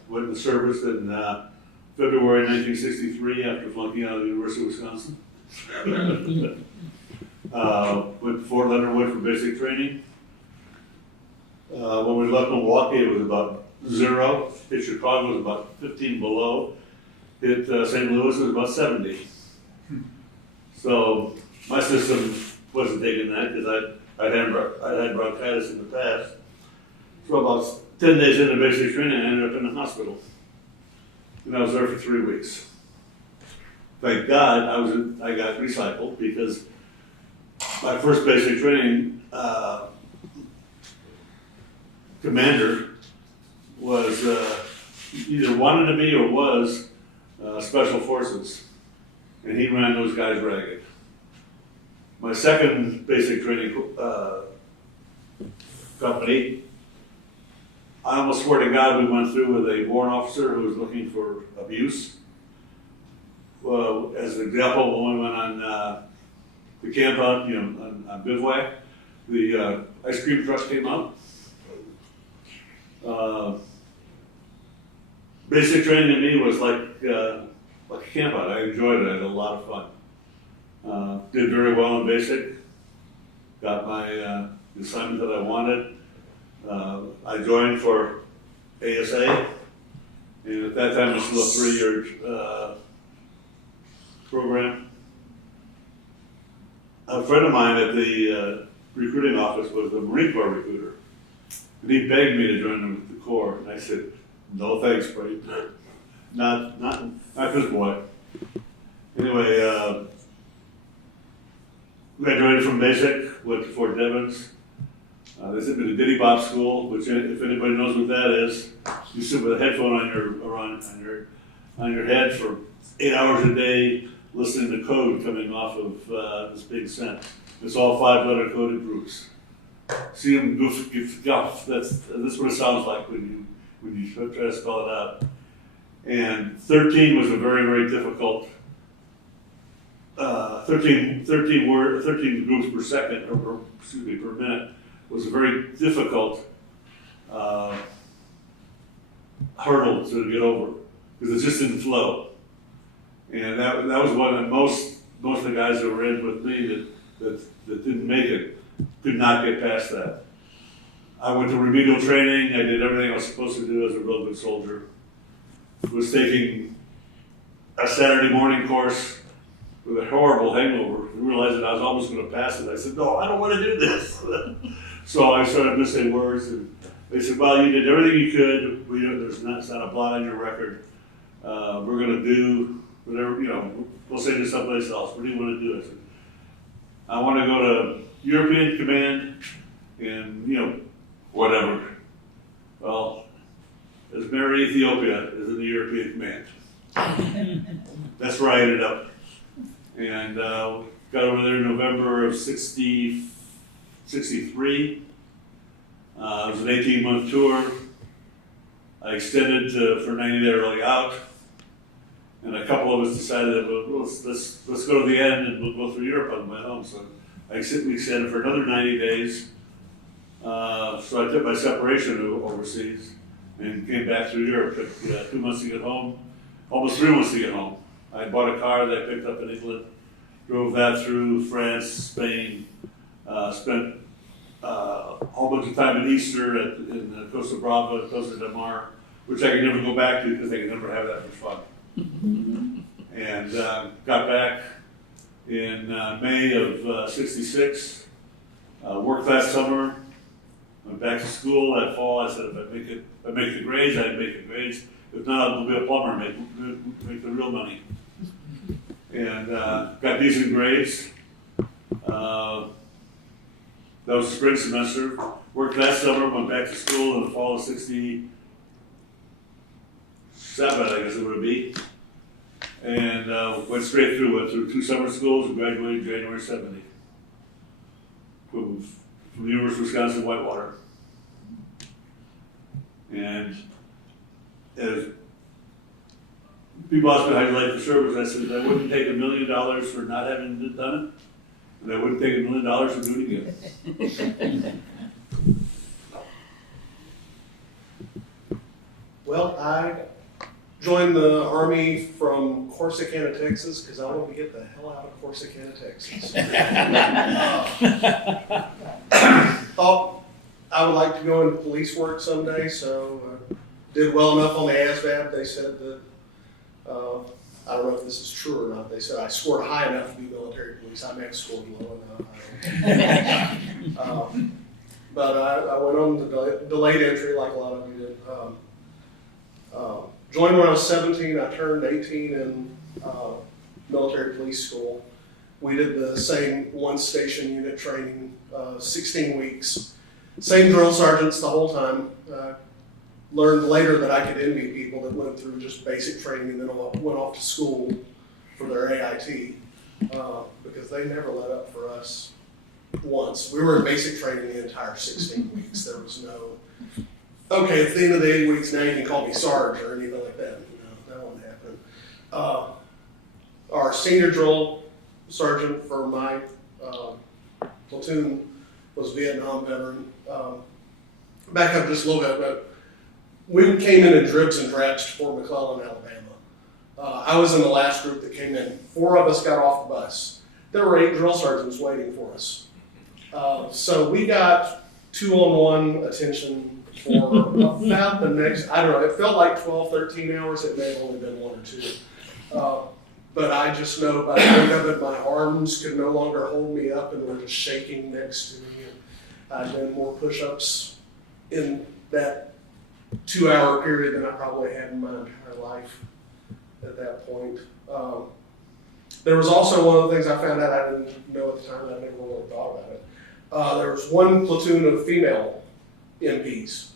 went in the service in February 1963 after flunking out of the University of Wisconsin. Went to Fort Leonard Wood for basic training. When we left Milwaukee, it was about 0. Hit Chicago, it was about 15 below. Hit St. Louis, it was about 70. So my system wasn't taking that because I'd had bronchitis in the past. So about 10 days into basic training, I ended up in the hospital. And I was there for 3 weeks. Thank God I got recycled because my first basic training commander was either wanted to be or was Special Forces. And he ran those guys ragged. My second basic training company, I almost swear to God we went through with a warrant officer who was looking for abuse. Well, as an example, when we went on the camp out, on bivouac, the ice cream truck came out. Basic training to me was like a camp out. I enjoyed it. I had a lot of fun. Did very well in basic. Got my assignment that I wanted. I joined for ASA, and at that time it was still a 3-year program. A friend of mine at the recruiting office was the Marine Corps recruiter, and he begged me to join the Corps, and I said, "No thanks, buddy, not this boy." Anyway, graduated from basic, went to Fort Devens. They sent me to Diddy Bop School, which if anybody knows what that is, You sit with a headphone on your head for 8 hours a day, listening to code coming off of this being sent. It's all 5-letter coded groups. See them goof, guff. That's what it sounds like when you try to spell it out. And 13 was a very, very difficult. 13 groups per second, or excuse me, per minute, was a very difficult hurdle to get over because it just didn't flow. And that was one that most of the guys that were in with me that didn't make it could not get past that. I went to remedial training. I did everything I was supposed to do as a real good soldier. Was taking a Saturday morning course with a horrible hangover. I realized that I was almost going to pass it. I said, no, I don't want to do this. So I started missing words, and they said, well, you did everything you could. It's not a blot on your record. We're going to do whatever, we'll send you someplace else. What do you want to do? I said, I want to go to European Command and, whatever. Well, as Mary Ethiopia is in the European Command. That's where I ended up. And got over there in November of 63. It was an 18-month tour. I extended for 90 day early out. And a couple of us decided that let's go to the end and we'll go through Europe on the way home. So we extended for another 90 days. So I took my separation overseas and came back through Europe. Took 2 months to get home, almost 3 months to get home. I bought a car that I picked up in England, drove that through France, Spain, spent a whole bunch of time in Easter in the Costa Brava, Costa del Mar, which I could never go back to because I could never have that much fun. And got back in May of '66, worked that summer, went back to school that fall. I said, if I make the grades, I'd make the grades. If not, I'll be a plumber, make the real money. And got decent grades. That was the spring semester. Worked that summer, went back to school in the fall of '67, I guess it would be. And went straight through, went through 2 summer schools and graduated January '70 from the University of Wisconsin Whitewater. And as people asked me how you like the service, I said I wouldn't take $1 million for not having done it, and I wouldn't take $1 million for doing it again. Well, I joined the Army from Corsicana, Texas, because I wanted to get the hell out of Corsicana, Texas. Thought I would like to go into police work someday, so did well enough on the ASVAB. They said that, I don't know if this is true or not, they said I scored high enough to be military police. I may have scored low enough. But I went on the delayed entry like a lot of you did. Joined when I was 17. I turned 18 in military police school. We did the same one station unit training, 16 weeks. Same drill sergeants the whole time. Learned later that I could envy people that went through just basic training and then went off to school for their AIT because they never let up for us once. We were in basic training the entire 16 weeks. There was no, okay, at the end of the 8 weeks, now you can call me Sarge or anything like that. No, that won't happen. Our senior drill sergeant for my platoon was a Vietnam veteran. Back up just a little bit, but we came in dribs and drabs to Fort McClellan, Alabama. I was in the last group that came in. 4 of us got off the bus. There were 8 drill sergeants waiting for us. So we got 2-on-1 attention for about the next, I don't know, it felt like 12, 13 hours. It may have only been 1 or 2. But I just know by the end of it, my arms could no longer hold me up and were just shaking next to me. I'd done more push-ups in that 2-hour period than I probably had in my entire life at that point. There was also one of the things I found out I didn't know at the time, and I never really thought about it. There was one platoon of female MPs.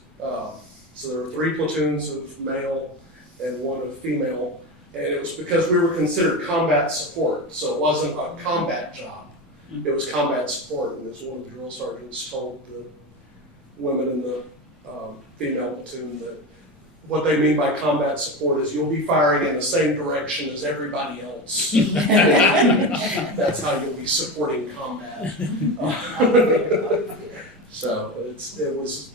So there were 3 platoons of male and 1 of female, and it was because we were considered combat support, so it wasn't a combat job. It was combat support, and as one of the drill sergeants told the women in the female platoon that what they mean by combat support is you'll be firing in the same direction as everybody else. That's how you'll be supporting combat. So it was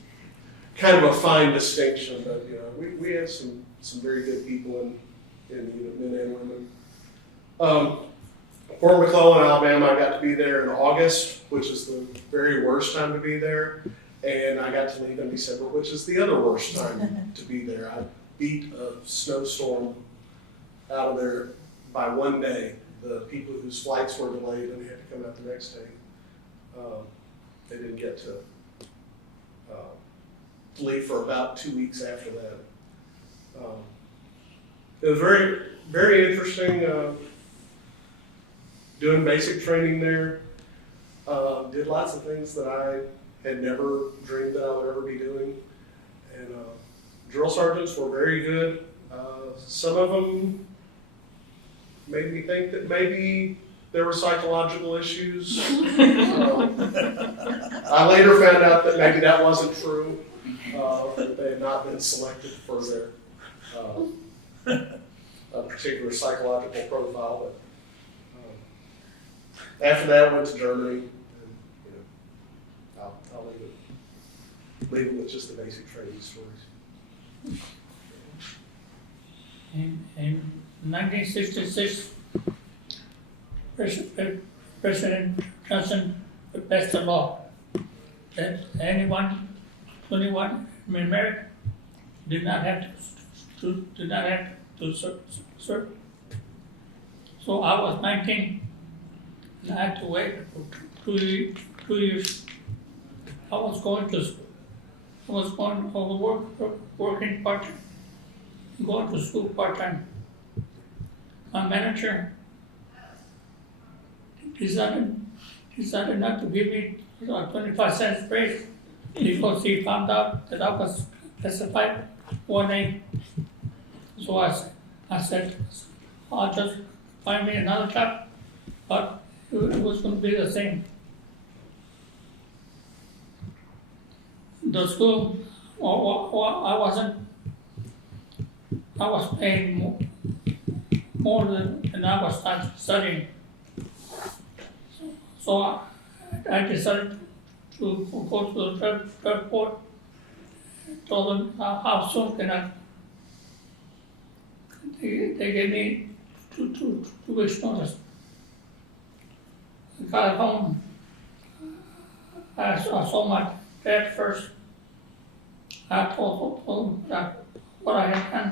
kind of a fine distinction, but you know, we had some very good people in the unit, men and women. Fort McClellan, Alabama, I got to be there in August, which is the very worst time to be there. And I got to leave in December, which is the other worst time to be there. I beat a snowstorm out of there by 1 day. The people whose flights were delayed and had to come out the next day, they didn't get to leave for about 2 weeks after that. It was very, very interesting doing basic training there. Did lots of things that I had never dreamed that I would ever be doing. And drill sergeants were very good. Some of them made me think that maybe there were psychological issues. I later found out that maybe that wasn't true, that they had not been selected for their a particular psychological profile. But after that, I went to Germany. I'll leave it with just the basic training stories. In 1966, President Johnson passed a law that anyone 21 married did not have to serve. So I was 19, and I had to wait for 2 years. I was going to school. I was going to working part-time, going to school part-time. My manager decided not to give me 25 cents raise because he found out that I was classified 1A. So I said, I'll just find me another job, but it was going to be the same. The school, I was paying more than I was studying. So I decided to go to the third board, told them how soon can I. They gave me two weeks notice. I got home. I saw my dad first. I told him what I had done.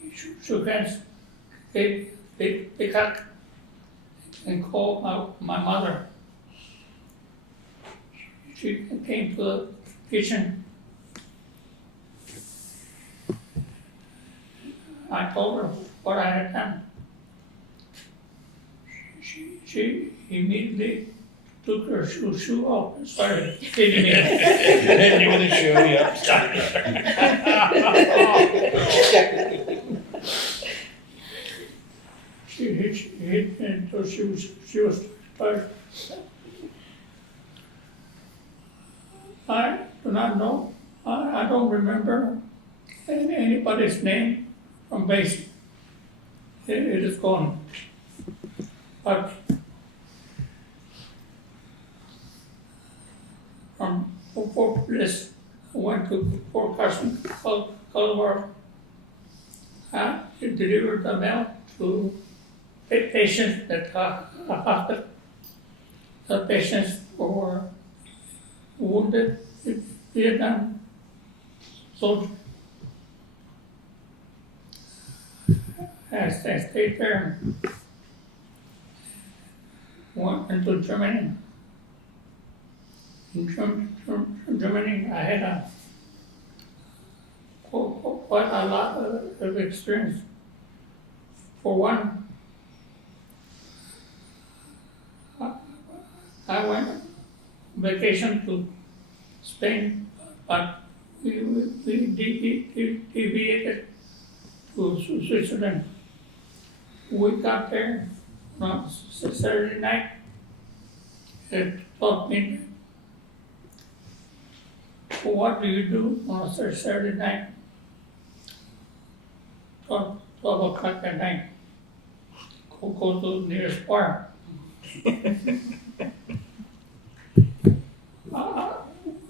He shook hands, gave big hug, and called my mother. She came to the kitchen. I told her what I had done. She immediately took her shoe off and started hitting me. Hitting you with a shoe, yep. She hit me until she was tired. I do not know. I don't remember anybody's name from basic. It is gone. But from Fort Bliss, I went to Fort Carson, Colorado. I delivered the mail to patients at the hospital. The patients were wounded in Vietnam soldiers. I stayed there. Went into Germany. In Germany, I had quite a lot of experience. For one, I went on vacation to Spain, but deviated to Switzerland. We got there on Saturday night at 12 midnight. What do you do on a Saturday night? 12 o'clock at night. Go to the nearest bar.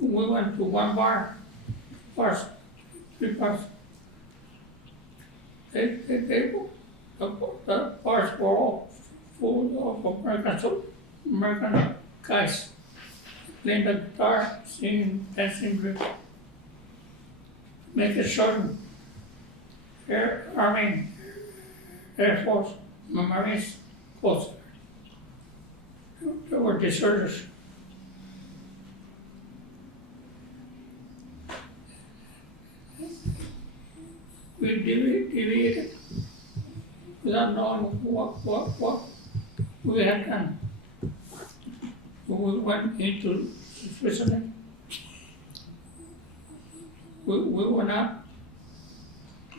We went to one bar, three bars. The bars were all full of American guys playing the guitar, singing, dancing, make it short. Army, Air Force, Marines, Coast Guard. They were deserters. We deviated without knowing what we had done. We went into Switzerland. We went out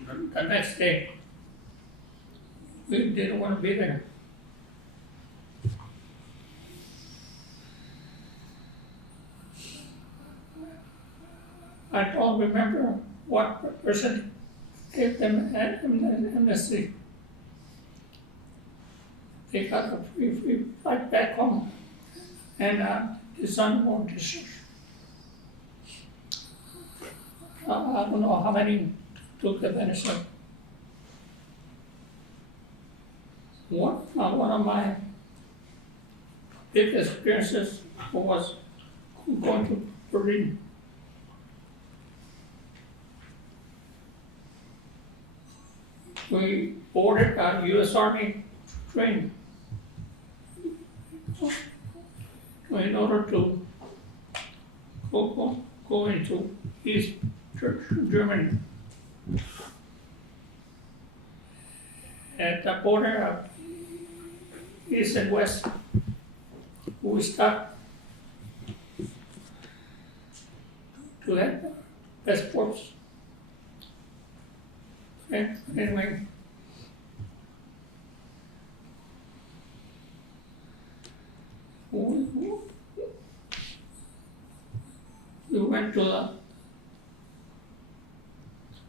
the next day. We didn't want to be there. I don't remember what person gave them amnesty. They got a free flight back home, and his son won't discharge. I don't know how many took advantage of. One of my big experiences was going to Berlin. We boarded a U.S. Army train in order to go into East Germany. At the border of East and West, we stopped to have passports. And anyway, we went to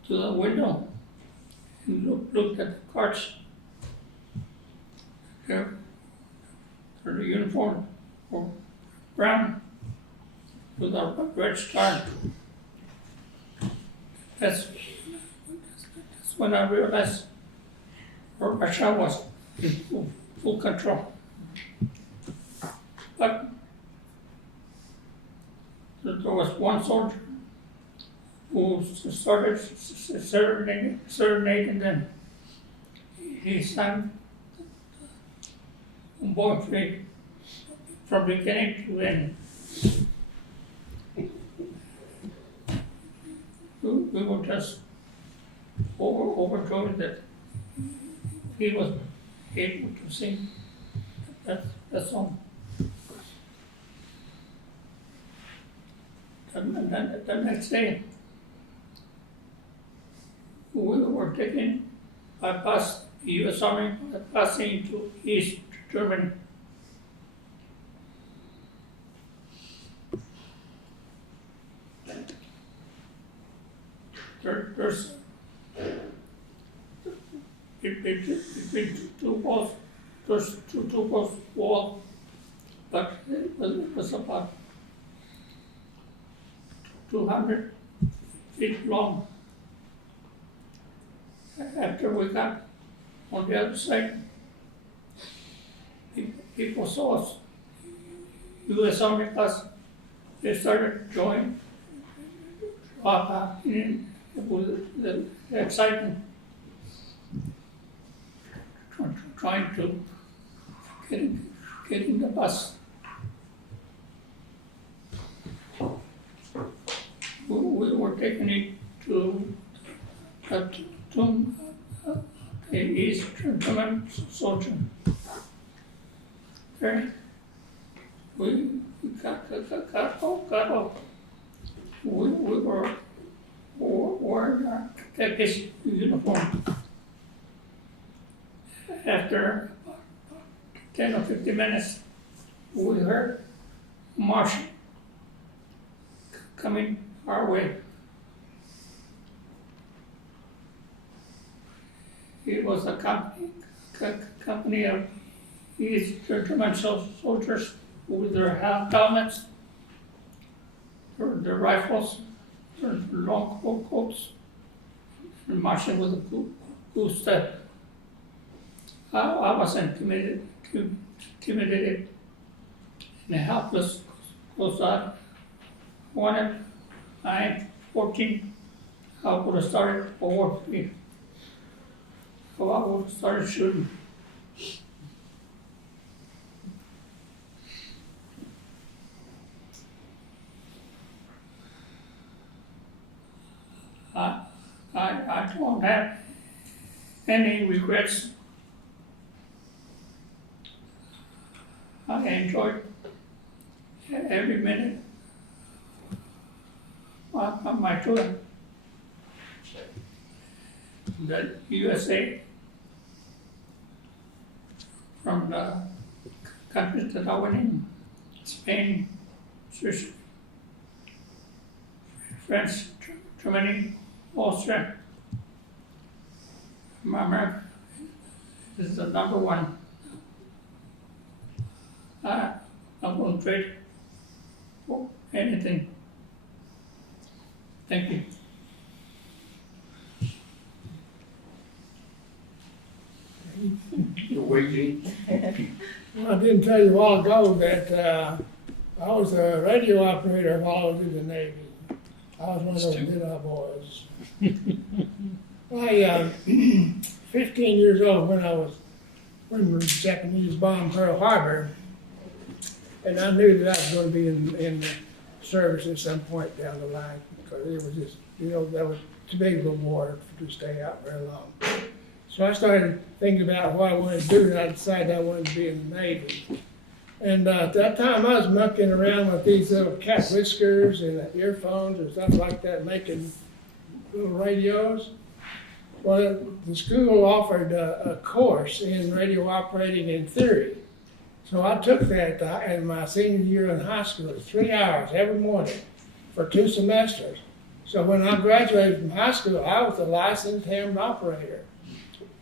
the window and looked at the carts. Their uniform were brown with a red star. That's when I realized Russia was in full control. But there was one soldier who started serenading them. He sang Born Free from beginning to end. We were just overjoyed that he was able to sing that song. And then the next day, we were taken by bus, the U.S. Army, passing to East Germany. There's between two walls, there's two walls, but it was about 200 feet long. After we got on the other side, people saw us, U.S. Army bus, they started joining in with the excitement, trying to get in the bus. We were taking it to a East German soldier. There, we got off. We were wore his uniform. After 10 or 15 minutes, we heard marching coming our way. It was a company of these German soldiers with their helmets, their rifles, their long coats, and marching with a good step. I was intimidated and helpless because I wanted 9-14. I would have started over me. So I would have started shooting. I don't have any regrets. I enjoyed every minute of my tour. The USA, from the countries that I went in, Spain, Switzerland, France, Germany, Austria. America is the number one. I won't trade for anything. Thank you. You're waiting. Well, I didn't tell you a while ago that I was a radio operator while I was in the Navy. I was one of those good boys. I 15 years old when the Japanese bombed Pearl Harbor, and I knew that I was going to be in the service at some point down the line because it was just, that was too big of a war to stay out very long. So I started thinking about what I wanted to do, and I decided I wanted to be in the Navy. And at that time, I was mucking around with these little cat whiskers and earphones and stuff like that, making little radios. Well, the school offered a course in radio operating in theory. So I took that in my senior year in high school. It was 3 hours every morning for 2 semesters. So when I graduated from high school, I was a licensed ham operator.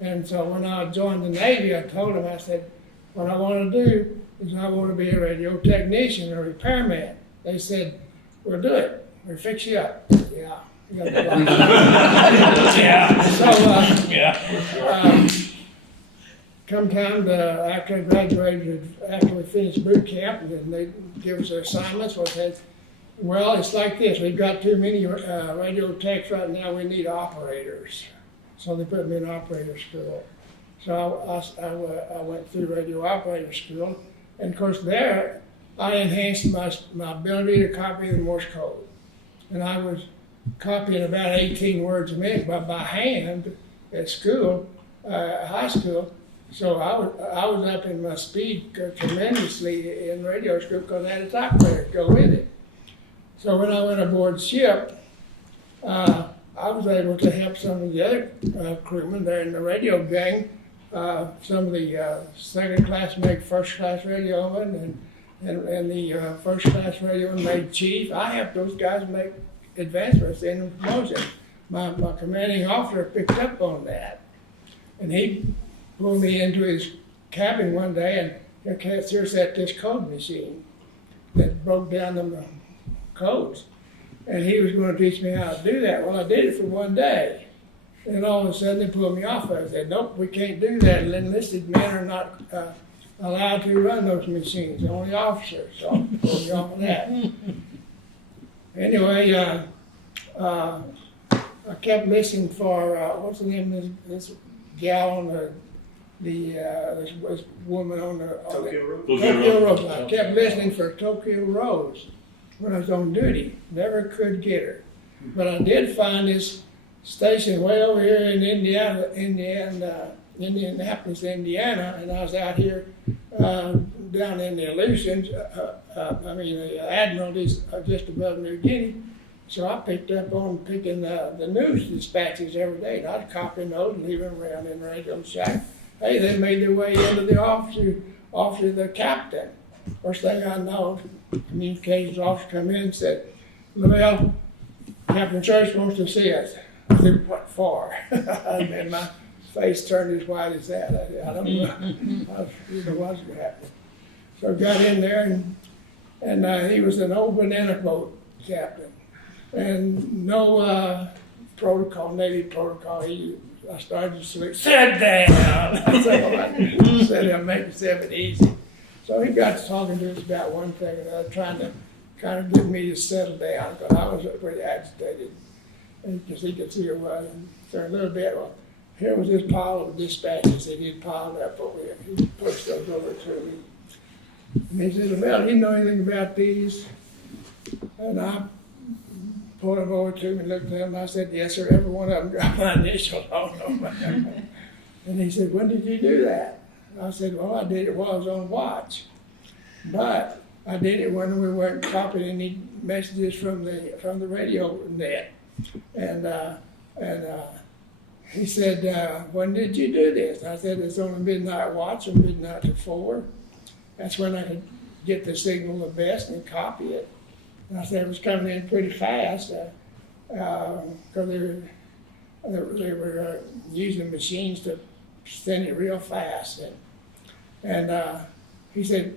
And so when I joined the Navy, I told them, I said, what I want to do is I want to be a radio technician or repairman. They said, we'll do it. We'll fix you up. Yeah. Come time after I graduated, after we finished boot camp, and then they give us their assignments. Well, it's like this. We've got too many radio techs right now. We need operators. So they put me in operator school. So I went through radio operator school, and of course there I enhanced my ability to copy the Morse code. And I was copying about 18 words a minute by hand at school, high school. So I was up in my speed tremendously in radio school because I had a typewriter to go with it. So when I went aboard ship, I was able to help some of the other crewmen there in the radio gang. Some of the second class made first class radioman, and the first class radioman made chief. I helped those guys make advancements in promotion. My commanding officer picked up on that, and he pulled me into his cabin one day, and here's at this code machine that broke down the codes. And he was going to teach me how to do that. Well, I did it for one day. And all of a sudden they pulled me off of it. They said, nope, we can't do that. Enlisted men are not allowed to run those machines, only officers. So I pulled me off of that. Anyway, I kept listening for, what's the name of this gal on this woman on the Tokyo Road. Tokyo Road. I kept listening for Tokyo Rose when I was on duty. Never could get her. But I did find this station way over here in Indianapolis, Indiana, and I was out here down in the Aleutians, the Admiralties just above New Guinea, So I picked up on picking the news dispatches every day, and I'd copy those and leave them around in the Radio Shack. Hey, they made their way into the office of the captain. First thing I know, communications officer come in and said, "Well, Captain Church wants to see us." I said, "What for?" And my face turned as white as that. I don't know. I didn't know what was happening. So I got in there, and he was an old banana boat captain. And no protocol, Navy protocol. I started to sleep. Sit down. I said, "I'll make it easy." So he got to talking to us about one thing and another, trying to kind of get me to settle down, because I was pretty agitated. Because he could see it was. And so a little bit, well, here was this pile of dispatches that he'd piled up over here. He pushed those over to me. And he said, "Well, do you know anything about these?" And I pulled him over to me and looked at him, and I said, "Yes, sir, every one of them got my initials on them." And he said, "When did you do that?" I said, "Well, I did it while I was on watch. But I did it when we weren't copying any messages from the radio net." And he said, "When did you do this?" I said, "It's on the midnight watch from midnight to 4. That's when I could get the signal the best and copy it." And I said, "It was coming in pretty fast because they were using machines to send it real fast." And he said,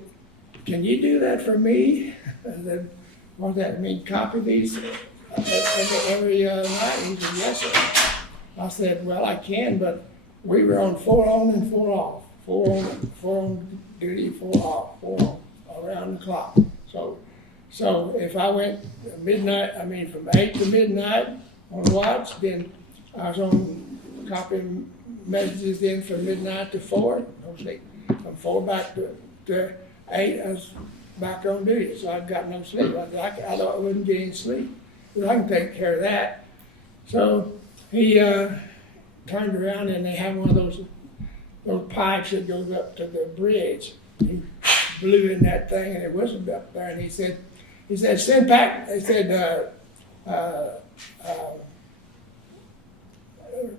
"Can you do that for me?" I said, "What does that mean? Copy these every night?" He said, "Yes, sir." I said, "Well, I can, but we were on 4 on and 4 off. 4 on duty, 4 off, 4 on, around the clock. So if I went from 8 to midnight on watch, then I was on copying messages then from midnight to 4, no sleep. From 4 back to 8, I was back on duty, so I got no sleep. I thought I wouldn't get any sleep, but I can take care of that. So he turned around, and they have one of those pipes that goes up to the bridge. He blew in that thing, and it whistled up there, and he said, "Send back," they said,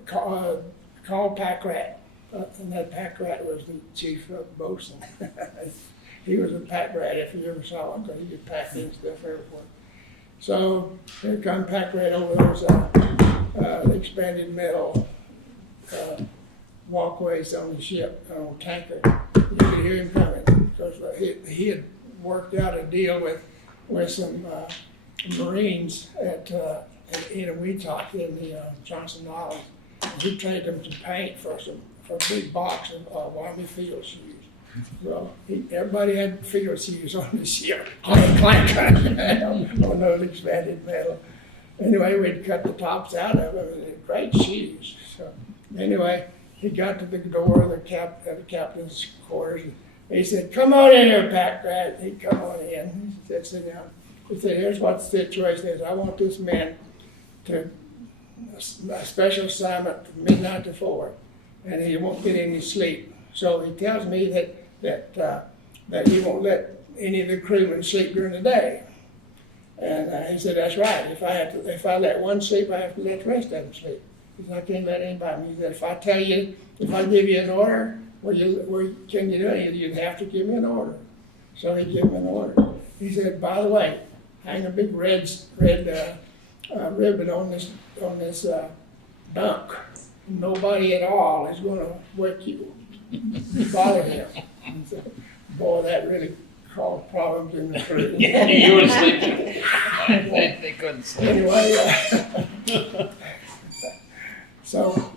call Pack Rat. And that Pack Rat was the chief of bosun. He was a Pack Rat if you ever saw him, because he could pack in stuff everywhere. So here come Pack Rat over those expanded metal walkways on the ship, on a tanker. You could hear him coming, because he had worked out a deal with some Marines in a Weetock in the Johnson Island. He traded them to paint for a big box of Army field shoes. So everybody had field shoes on the ship, clank on those expanded metal. Anyway, we'd cut the tops out of them, and they're great shoes. So anyway, he got to the door of the captain's quarters. And he said, "Come on in here, Pack Rat." He'd come on in. He said, "Sit down." He said, "Here's what the situation is. I want this man to a special assignment from midnight to 4, and he won't get any sleep. So he tells me that he won't let any of the crewmen sleep during the day." And he said, "That's right. If I let one sleep, I have to let the rest of them sleep. He said, I can't let anybody." He said, if I give you an order, can you do it? You'd have to give me an order." So he gave me an order. He said, "By the way, hang a big red ribbon on this dunk. Nobody at all is going to wake you, bother him." And so, boy, that really caused problems in the crew. Yeah, you were sleeping. They couldn't sleep. Anyway, so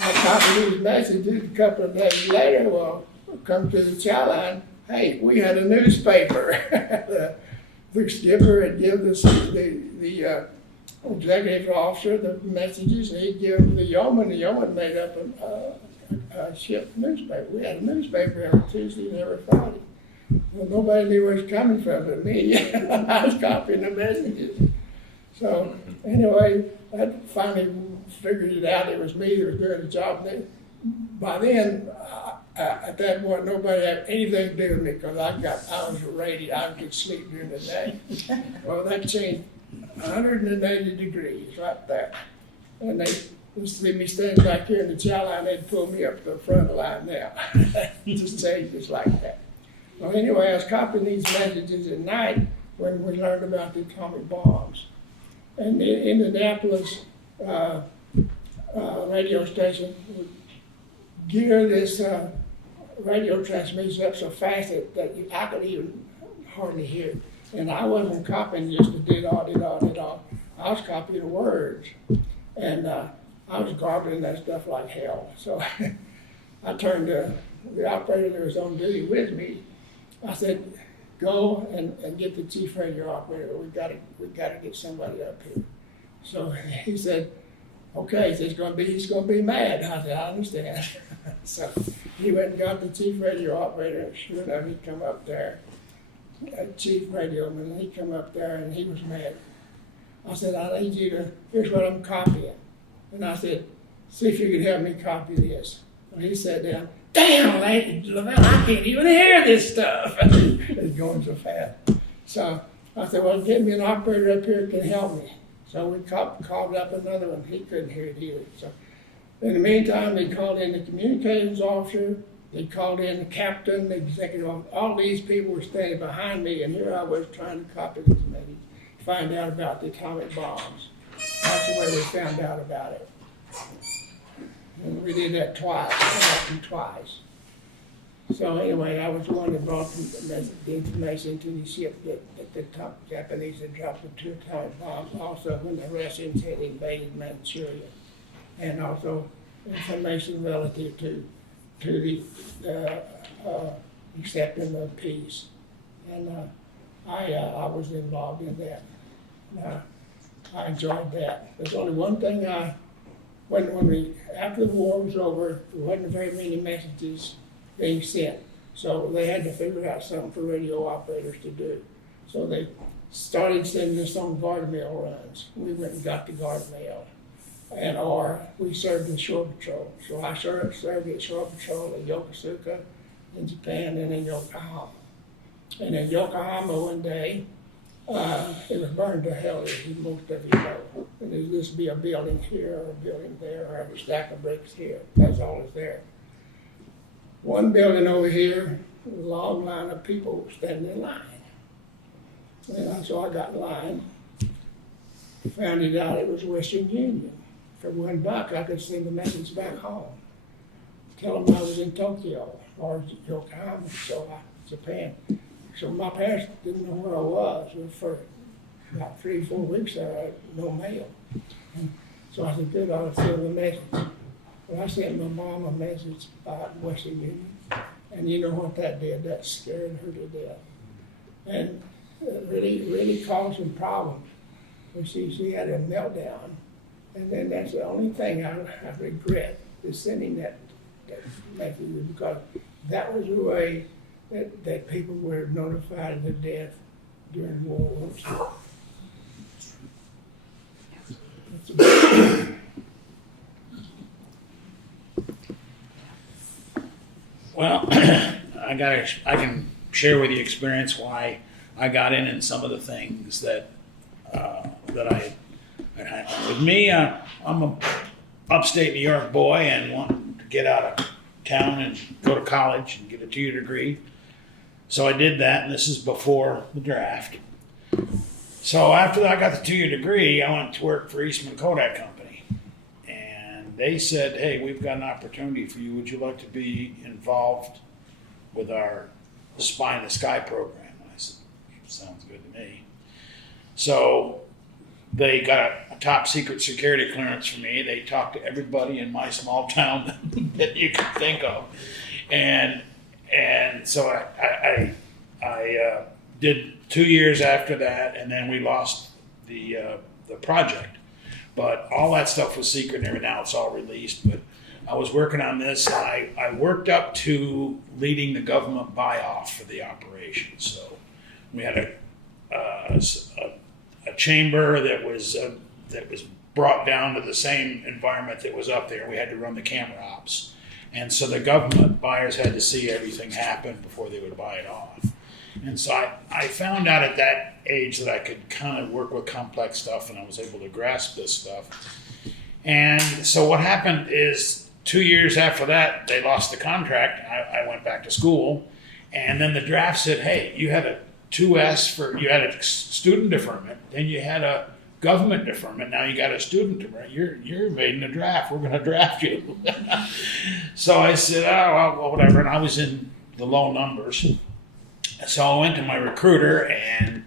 I copied these messages. A couple of days later, well, come to the chow line. Hey, we had a newspaper. The skipper had given the executive officer the messages, and he'd give them to the yeoman. The yeoman made up a ship newspaper. We had a newspaper every Tuesday and every Friday. Well, nobody knew where it was coming from but me. I was copying the messages. So anyway, I finally figured it out. It was me that was doing the job. By then, at that point, nobody had anything to do with me, because I was rated. I could sleep during the day. Well, that changed 180 degrees right there. And they see me standing back here in the chow line, they'd pull me up to the front of the line now. Just changes like that. Well, anyway, I was copying these messages at night when we learned about the atomic bombs. And the Indianapolis radio station would gear this radio transmission up so fast that I could even hardly hear it. And I wasn't copying just the did-all. I was copying the words. And I was garbling that stuff like hell. So I turned to the operator that was on duty with me. I said, go and get the chief radio operator. We gotta get somebody up here. So he said, okay, he said, he's gonna be mad. I said, I understand. So he went and got the chief radio operator, and sure enough, he come up there. Chief radioman, he come up there and he was mad. I said, I need you to, here's what I'm copying. And I said, see if you could help me copy this. And he sat down, damn, Lavelle, I can't even hear this stuff. It's going so fast. So I said, well, get me an operator up here who can help me. So we called up another one. He couldn't hear it either. So in the meantime, they called in the communications officer. They called in the captain, the executive officer. All these people were standing behind me, and here I was trying to copy this message, find out about the atomic bombs. That's the way we found out about it. And we did that twice. So anyway, I was the one that brought the information to the ship that the Japanese had dropped the 2 atomic bombs, also when the Russians had invaded Manchuria, and also information relative to the accepting of peace. And I was involved in that. I enjoyed that. There's only one thing after the war was over, there wasn't very many messages being sent. So they had to figure out something for radio operators to do. So they started sending us on guard mail runs. We went and got the guard mail. Or we served in shore patrol. So I served in shore patrol in Yokosuka, in Japan, and in Yokohama. And in Yokohama one day, it was burned to hell, as most of you know. And there used to be a building here, or a building there, or a stack of bricks here. That's all that's there. One building over here, a long line of people standing in line. And so I got in line, found it out it was Western Union. For $1, I could send a message back home. Tell them I was in Tokyo or Yokohama, Japan. So my parents didn't know where I was. For about 3 or 4 weeks there, I had no mail. And so I said, good, I'll send a message. Well, I sent my mom a message by Western Union. And you know what that did? That scared her to death. And it really caused some problems. And she had a meltdown. And then that's the only thing I regret is sending that message, because that was the way that people were notified of the death during World War II. Well, I can share with you experience why I got in and some of the things that I had. With me, I'm a upstate New York boy and wanted to get out of town and go to college and get a 2-year degree. So I did that, and this is before the draft. So after I got the 2-year degree, I went to work for Eastman Kodak Company. And they said, hey, we've got an opportunity for you. Would you like to be involved with our Spy in the Sky program? I said, sounds good to me. So they got a top secret security clearance for me. They talked to everybody in my small town that you could think of. And so I did 2 years after that, and then we lost the project. But all that stuff was secret, and now it's all released. But I was working on this, and I worked up to leading the government buy-off for the operation. So we had a chamber that was brought down to the same environment that was up there. We had to run the camera ops. And so the government buyers had to see everything happen before they would buy it off. And so I found out at that age that I could kind of work with complex stuff, and I was able to grasp this stuff. And so what happened is 2 years after that, they lost the contract. I went back to school, and then the draft said, hey, you had a 2S for, you had a student deferment, then you had a government deferment, now you got a student deferment. You're made in the draft. We're going to draft you. So I said, oh, well, whatever. And I was in the low numbers. So I went to my recruiter and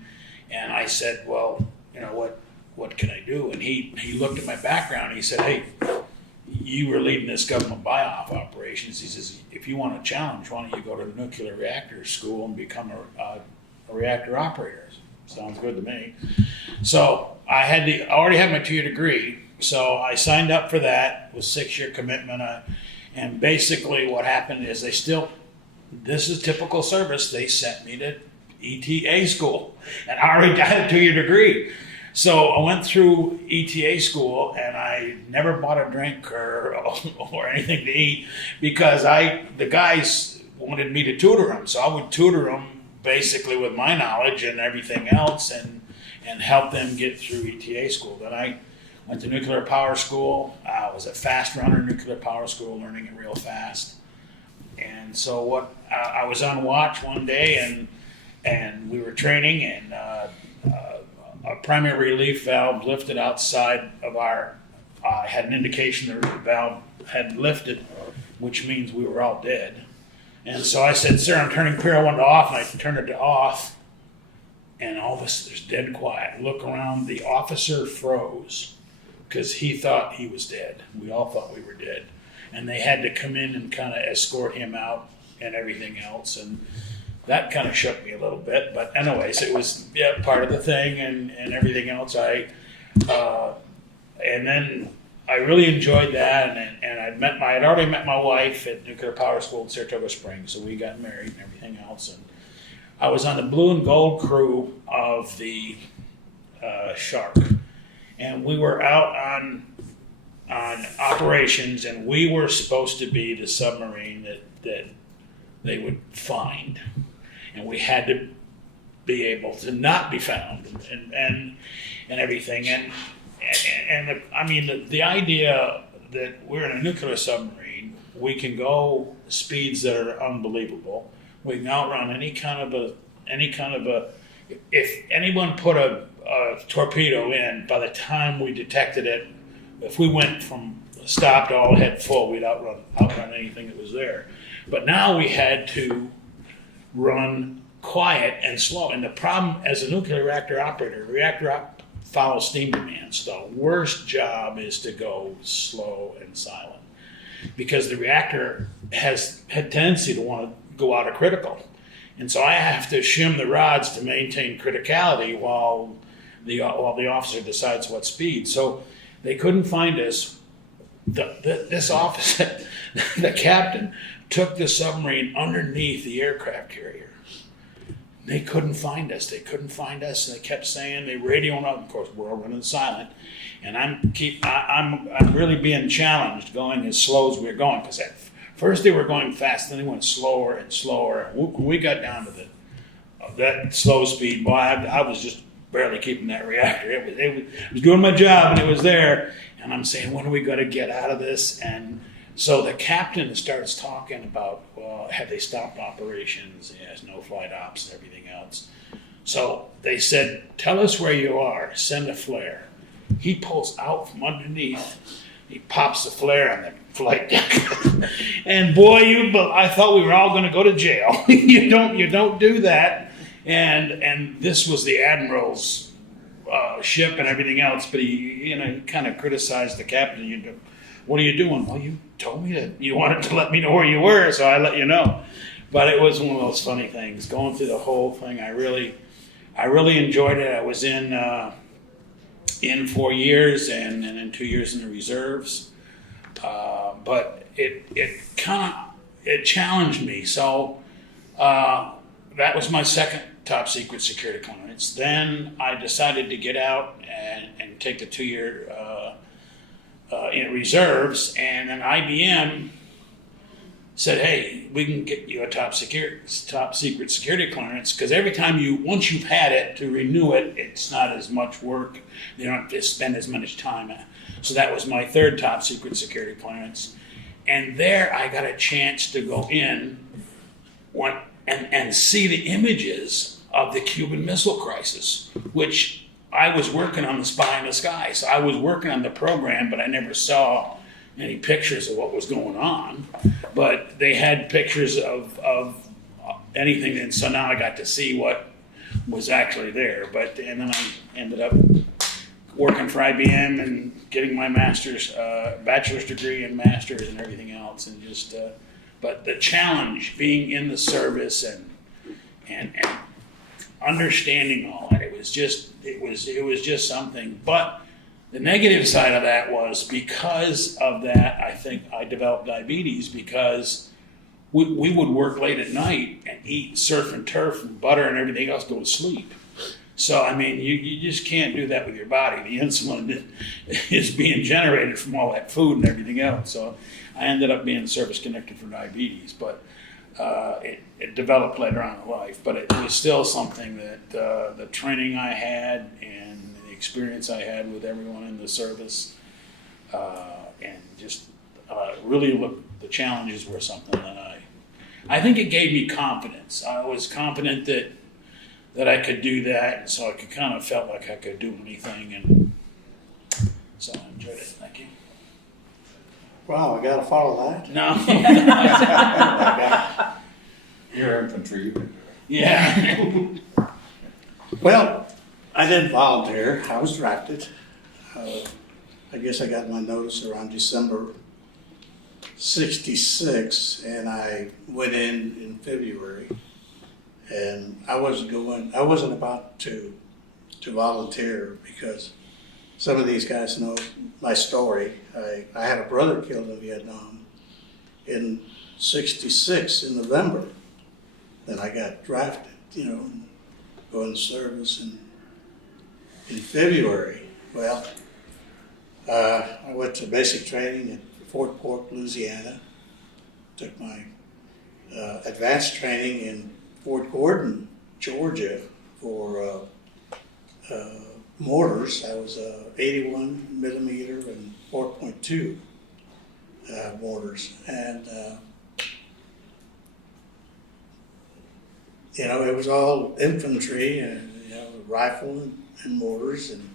I said, well, you know, what can I do? And he looked at my background and he said, hey, you were leading this government buy-off operations. He says, if you want a challenge, why don't you go to the nuclear reactor school and become a reactor operator? Sounds good to me. So I already had my 2-year degree, so I signed up for that with 6-year commitment. And basically what happened is this is typical service, they sent me to ETA school, and I already had a 2-year degree. So I went through ETA school, and I never bought a drink or anything to eat because the guys wanted me to tutor them. So I would tutor them basically with my knowledge and everything else and help them get through ETA school. Then I went to nuclear power school. I was a fast runner, nuclear power school, learning it real fast. And so I was on watch one day and we were training and a primary relief valve lifted outside of had an indication the valve had lifted, which means we were all dead. And so I said, sir, I'm turning Piro 1 to off, and I turned it to off, and all of a sudden there's dead quiet. Look around, the officer froze because he thought he was dead. We all thought we were dead. And they had to come in and kind of escort him out and everything else. And that kind of shook me a little bit. But anyways, it was part of the thing and everything else. And then I really enjoyed that. And I'd already met my wife at nuclear power school in Saratoga Springs. So we got married and everything else. And I was on the blue and gold crew of the Shark. And we were out on operations, and we were supposed to be the submarine that they would find, and we had to be able to not be found and everything. And I mean the idea that we're in a nuclear submarine, we can go speeds that are unbelievable. We can outrun any kind of a. If anyone put a torpedo in, by the time we detected it, if we went from stop to all head full, we'd outrun anything that was there. But now we had to run quiet and slow. And the problem as a nuclear reactor operator, follows steam demands. The worst job is to go slow and silent because the reactor has had tendency to want to go out of critical. And so I have to shim the rods to maintain criticality while the officer decides what speed. So they couldn't find us. This officer, the captain, took the submarine underneath the aircraft carrier. They couldn't find us. And they kept saying, they radioing up. Of course, we're all running silent. And I'm really being challenged going as slow as we were going. Because at first they were going fast, then they went slower and slower. When we got down to that slow speed, boy, I was just barely keeping that reactor. It was doing my job, and it was there. And I'm saying, when are we going to get out of this? And so the captain starts talking about, well, have they stopped operations? Yes, no flight ops and everything else. So they said, tell us where you are. Send a flare. He pulls out from underneath. He pops the flare on the flight deck. And boy, I thought we were all going to go to jail. You don't do that. And this was the admiral's ship and everything else, but he kind of criticized the captain. What are you doing? Well, you told me that you wanted to let me know where you were, so I let you know. But it was one of those funny things. Going through the whole thing, I really enjoyed it. I was in 4 years and then 2 years in the reserves. But it challenged me. So that was my second top secret security clearance. Then I decided to get out and take the 2-year in reserves, and then IBM said, hey, we can get you a top secret security clearance, because every time once you've had it, to renew it, it's not as much work. You don't have to spend as much time. So that was my third top secret security clearance. And there I got a chance to go in and see the images of the Cuban Missile Crisis, which I was working on the Spy in the Sky. So I was working on the program, but I never saw any pictures of what was going on. But they had pictures of anything, and so now I got to see what was actually there. And then I ended up working for IBM and getting my bachelor's degree and master's and everything else, and just. But the challenge being in the service and understanding all that, it was just something. But the negative side of that was, because of that, I think I developed diabetes, because we would work late at night and eat surf and turf and butter and everything else, go to sleep. So, I mean, you just can't do that with your body. The insulin is being generated from all that food and everything else. So I ended up being service-connected for diabetes, but it developed later on in life. But it was still something that the training I had and the experience I had with everyone in the service, and just really the challenges were something that I think it gave me confidence. I was confident that I could do that, and so I kind of felt like I could do anything, and so I enjoyed it. Thank you. Wow, I gotta follow that. No. You're infantry, you can do it. Yeah. Well, I didn't volunteer. I was drafted. I guess I got my notice around December 66, and I went in February. And I wasn't about to volunteer, because some of these guys know my story. I had a brother killed in Vietnam in 66 in November. Then I got drafted, go in service in February. Well, I went to basic training at Fort Polk, Louisiana. Took my advanced training in Fort Gordon, Georgia, for mortars. I was 81 millimeter and 4.2 mortars, and it was all infantry and rifle and mortars, and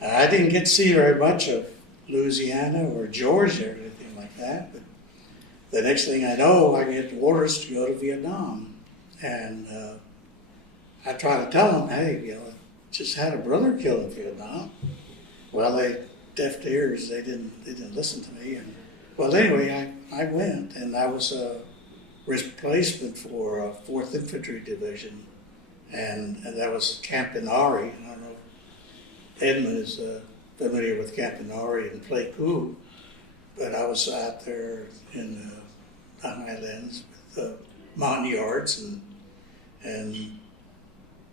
I didn't get to see very much of Louisiana or Georgia or anything like that. But the next thing I know, I get orders to go to Vietnam. And I try to tell them, hey, just had a brother killed in Vietnam. Well, they deaf ears. They didn't listen to me. And well, anyway, I went, and I was a replacement for 4th Infantry Division, and that was Camp Inari. I don't know if Edmund is familiar with Camp Inari in Pleiku, but I was out there in the Highlands with the Montagnards, and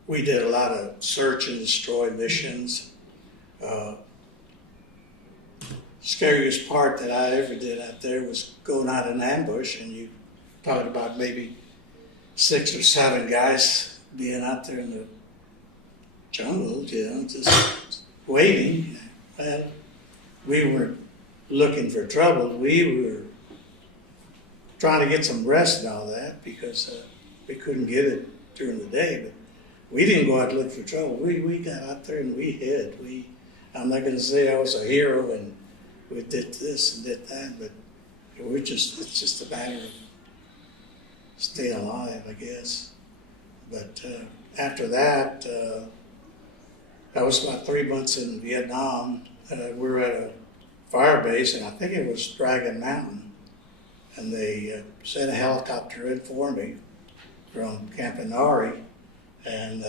we did a lot of search and destroy missions. Scariest part that I ever did out there was going out in ambush, and you talking about maybe 6 or 7 guys being out there in the jungle, just waiting. Well, we weren't looking for trouble. We were trying to get some rest and all that, because we couldn't get it during the day. But we didn't go out to look for trouble. We got out there and we hid. I'm not going to say I was a hero and we did this and did that, but it's just a matter of staying alive, I guess. But after that, I was about 3 months in Vietnam. We were at a fire base, and I think it was Dragon Mountain, and they sent a helicopter in for me from Camp Inari, and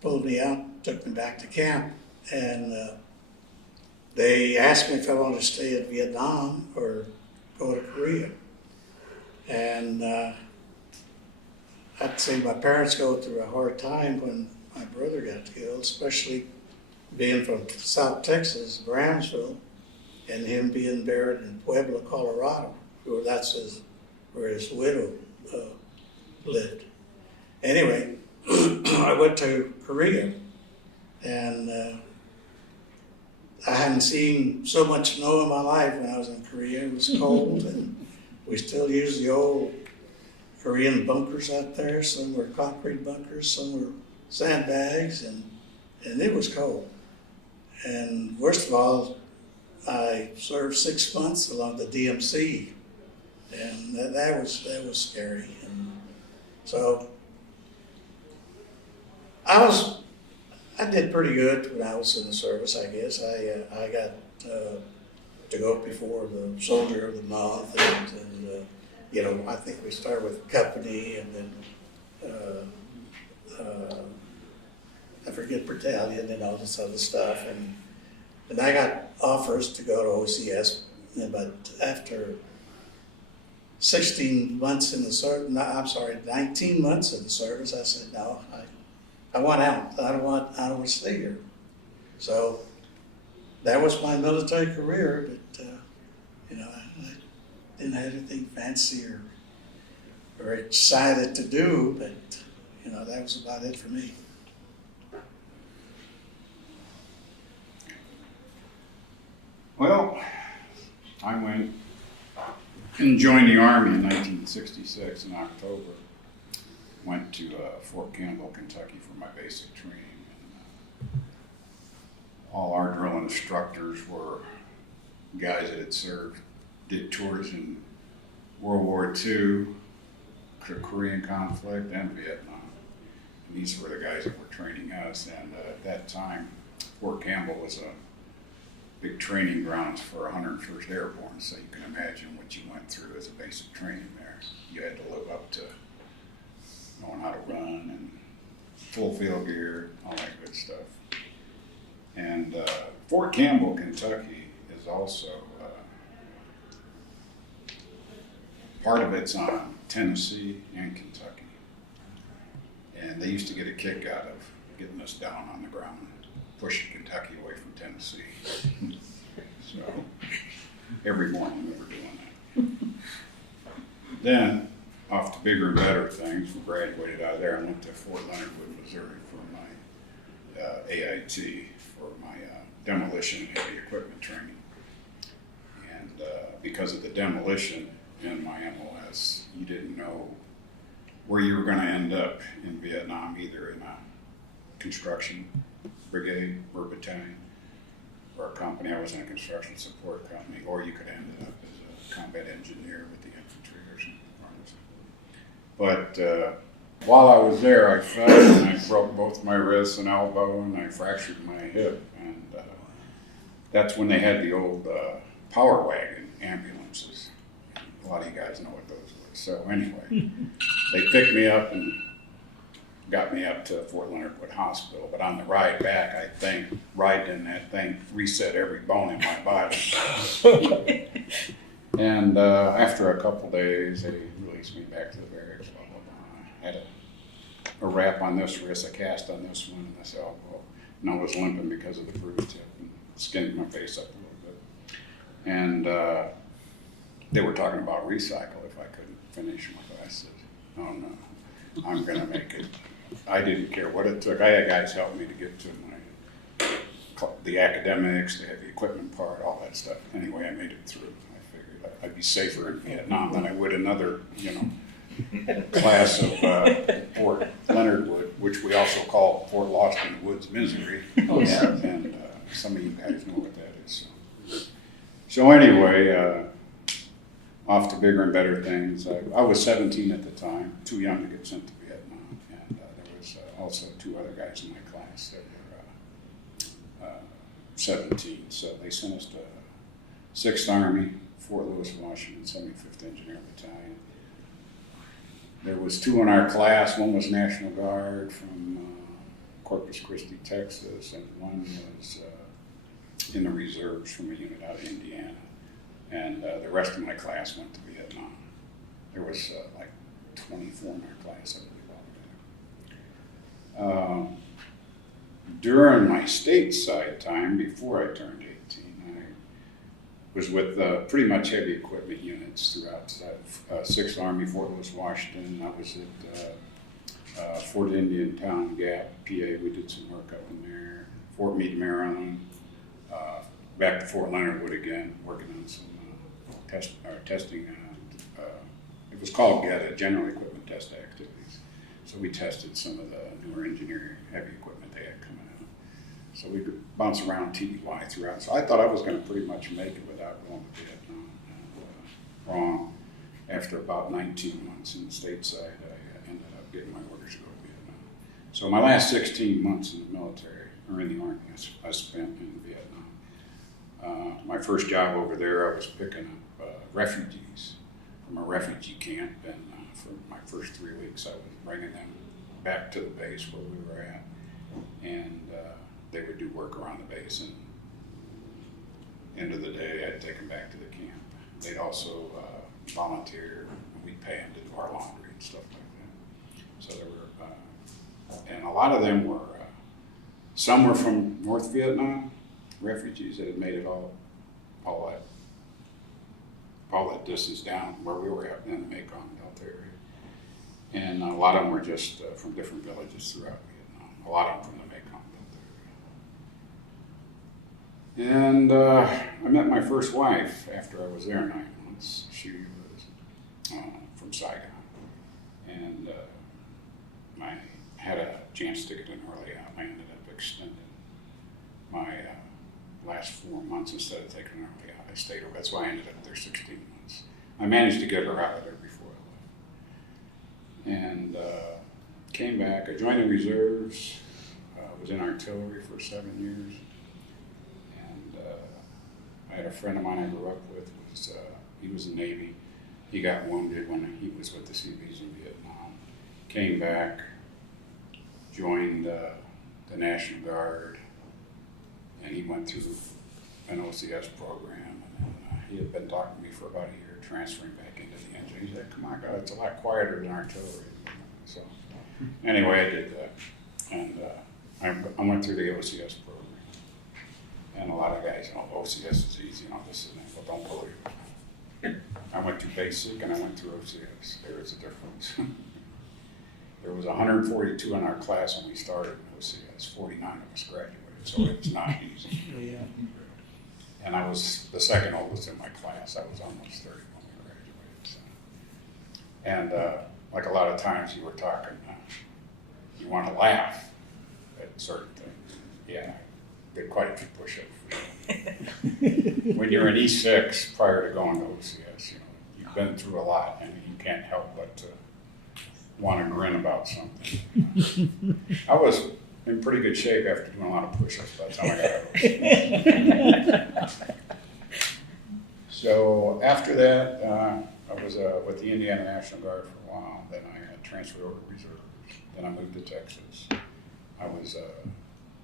pulled me out, took me back to camp, and they asked me if I wanted to stay in Vietnam or go to Korea. And I'd say my parents go through a hard time when my brother got killed, especially being from South Texas, Grahamsville, and him being buried in Pueblo, Colorado, where that's his where his widow lived. Anyway, I went to Korea, and I hadn't seen so much snow in my life when I was in Korea. It was cold, and we still use the old Korean bunkers out there. Some were concrete bunkers, some were sandbags, and it was cold. And worst of all, I served 6 months along the DMC, and that was scary. And so I did pretty good when I was in the service, I guess. I got to go before the Soldier of the Month, and you know, I think we started with company, and then I forget battalion and all this other stuff, and I got offers to go to OCS, but after 16 months in the service, 19 months in the service, I said, no, I want out. I don't want to stay here. So that was my military career, but you know, I didn't have anything fancy or excited to do, but you know, that was about it for me. Well, I went and joined the Army in 1966 in October. Went to Fort Campbell, Kentucky for my basic training. And, all our drill instructors were guys that had served, did tours in World War II, the Korean conflict, and Vietnam. And these were the guys that were training us. And at that time, Fort Campbell was a big training grounds for 101st Airborne, so you can imagine what you went through as a basic training there. You had to live up to knowing how to run and full field gear, all that good stuff. And Fort Campbell, Kentucky is also, part of it's on Tennessee and Kentucky. And they used to get a kick out of getting us down on the ground, pushing Kentucky away from Tennessee. So every morning we were doing that. Then off to bigger and better things, we graduated out of there and went to Fort Leonard Wood, Missouri for my AIT, for my demolition and heavy equipment training. And because of the demolition in my MOS, you didn't know where you were going to end up in Vietnam, either in a construction brigade or battalion or a company. I was in a construction support company, or you could end up as a combat engineer with the infantry or something. But while I was there, I fell and I broke both my wrists and elbow, and I fractured my hip. And that's when they had the old power wagon ambulances. A lot of you guys know what those were. So anyway, they picked me up and got me up to Fort Leonard Wood Hospital. But on the ride back, I think riding in that thing reset every bone in my body. And after a couple days, they released me back to the barracks. Blah, blah, blah. I had a wrap on this wrist, a cast on this one, and this elbow. And I was limping because of the bruised hip and skinned my face up a little bit. And they were talking about recycle if I couldn't finish my class. I said, oh no, I'm going to make it. I didn't care what it took. I had guys help me to get to the academics, the heavy equipment part, all that stuff. Anyway, I made it through. I figured I'd be safer in Vietnam than I would another, class of Fort Leonard Wood, which we also call Fort Lost in the Woods, Missouri. Oh, yeah. And some of you guys know what that is. So anyway, off to bigger and better things. I was 17 at the time, too young to get sent to Vietnam. And there was also two other guys in my class that were 17. So they sent us to 6th Army, Fort Lewis, Washington, 75th Engineer Battalion. There was two in our class. One was National Guard from Corpus Christi, Texas, and one was in the reserves from a unit out of Indiana. And the rest of my class went to Vietnam. There was like 24 in our class, I believe, altogether. During my stateside time, before I turned 18, I was with pretty much heavy equipment units throughout 6th Army, Fort Lewis, Washington. I was at Fort Indian Town Gap, PA. We did some work up in there. Fort Meade, Maryland. Back to Fort Leonard Wood again, working on some testing. It was called GETA, General Equipment Test Activities. So we tested some of the newer engineering heavy equipment they had coming out. So we could bounce around TBY throughout. So I thought I was going to pretty much make it without going to Vietnam. Wrong. After about 19 months in the stateside, I ended up getting my orders to go to Vietnam. So my last 16 months in the military, or in the Army, I spent in Vietnam. My first job over there, I was picking up refugees from a refugee camp, and for my first 3 weeks, I was bringing them back to the base where we were at, and they would do work around the base, and end of the day, I'd take them back to the camp. They'd also volunteer, and we'd pay them to do our laundry and stuff like that. So there were, and a lot of them were, some were from North Vietnam, refugees that had made it all that distance down where we were at in the Mekong Delta area. And a lot of them were just from different villages throughout Vietnam. A lot of them from the Mekong Delta area. And I met my first wife after I was there 9 months. She was from Saigon. And I had a chance to get an early out. I ended up extending my last 4 months instead of taking an early out. I stayed over. That's why I ended up there 16 months. I managed to get her out of there before I left. And came back. I joined the reserves. Was in artillery for 7 years. And I had a friend of mine I grew up with. He was in the Navy. He got wounded when he was with the Seabees in Vietnam. Came back, joined the National Guard, and he went through an OCS program. And he had been talking to me for about a year, transferring back into the engine. He said, "Come on, God, it's a lot quieter than artillery." So anyway, I did that, and I went through the OCS program. And a lot of guys, OCS is easy, this and that. Well, don't believe it. I went through basic and I went through OCS. There is a difference. There was 142 in our class when we started in OCS. 49 of us graduated, so it's not easy. Yeah. And I was the second oldest in my class. I was almost 30 when we graduated. So. And like a lot of times you were talking, you want to laugh at certain things. Yeah, did quite a few push-ups. When you're in E6 prior to going to OCS, you've been through a lot, and you can't help but to want to grin about something. I was in pretty good shape after doing a lot of push-ups by the time I got out. So after that, I was with the Indiana National Guard for a while. Then I transferred over to reserves. Then I moved to Texas. I was a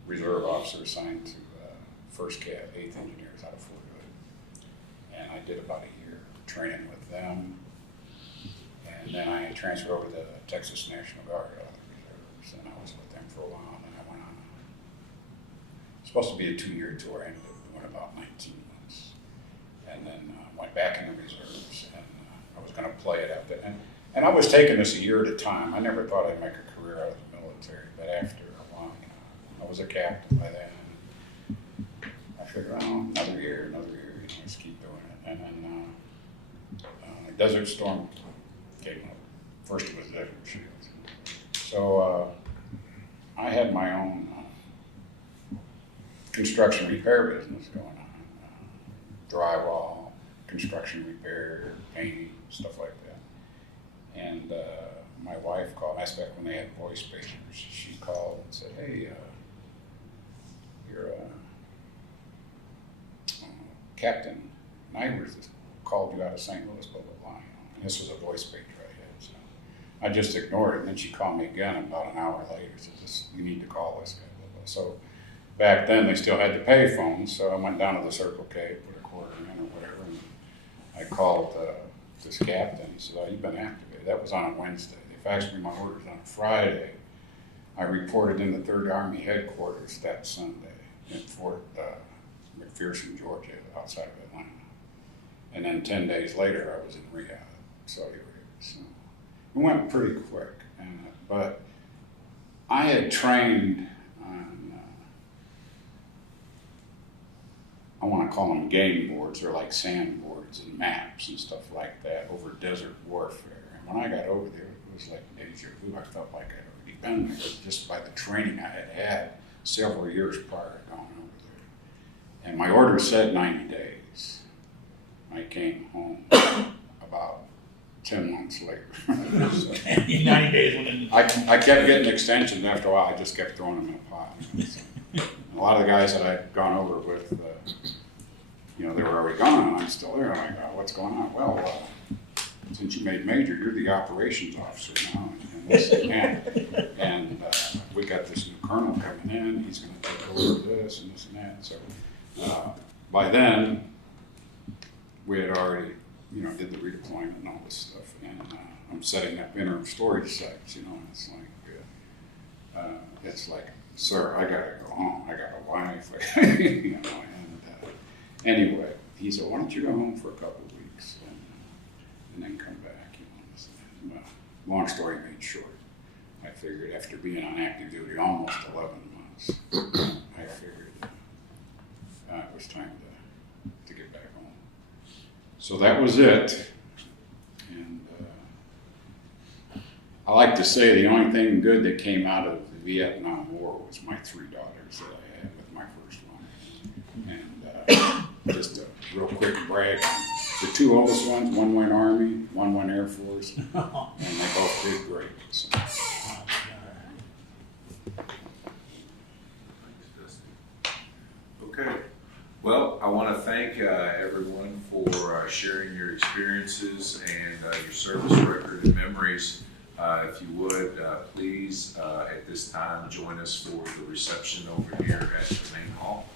reserve officer assigned to 1st Cat, 8th Engineers out of Pflugerville. And I did about a year training with them. And then I transferred over to the Texas National Guard out of the reserves. And I was with them for a while. And then I went on supposed to be a 2-year tour. I ended up doing about 19 months. And then went back in the reserves. And I was going to play it out there. And I was taking this a year at a time. I never thought I'd make a career out of the military. But after a while, I was a captain by then. I figured, another year, let's keep doing it. And then Desert Storm came up. First it was Desert Shields. So I had my own construction repair business going on. Drywall, construction repair, painting, stuff like that. And my wife called, that's back when they had voice pagers. She called and said, "Hey, you're Captain Nivers called you out of St. Louis, blah, blah, blah." And this was a voice pager I had. So I just ignored it. And then she called me again about an hour later. Said, "You need to call this guy, blah, blah." So back then they still had the pay phones. So I went down to the Circle K, put a quarter in or whatever. And I called this captain. He said, "Oh, you've been activated." That was on a Wednesday. They faxed me my orders on a Friday. I reported in the 3rd Army headquarters that Sunday in Fort McPherson, Georgia, outside of Atlanta. And then 10 days later, I was in rehab, Saudi Arabia. So it went pretty quick. But I had trained on, I want to call them game boards. They're like sand boards and maps and stuff like that over desert warfare. And when I got over there, it was like deja vu. I felt like I'd already been there just by the training I had had several years prior to going over there. And my order said 90 days. I came home about 10 months later. So 90 days within. I kept getting extensions. After a while, I just kept throwing them in a pile. And a lot of the guys that I'd gone over with, you know, they were already gone, and I'm still there. I'm like, oh, what's going on? Well, since you made major, you're the operations officer now. And this and that. And we got this new colonel coming in. He's going to take over this and this and that. So by then, we had already, you know, did the redeployment and all this stuff. And I'm setting up interim storage sites, you know, and it's like, sir, I gotta go home. I got a wife, you know. And anyway, he said, why don't you go home for a couple of weeks and then come back, you know. Well, long story made short, I figured after being on active duty almost 11 months, I figured it was time to get back home. So that was it. And I like to say the only thing good that came out of the Vietnam War was my 3 daughters that I had with my first one. And just a real quick brag, the 2 oldest ones, one went Army, one went Air Force, and they both did great. So. Okay. Well, I want to thank everyone for sharing your experiences and your service record and memories. If you would, please, at this time, join us for the reception over here at the main hall.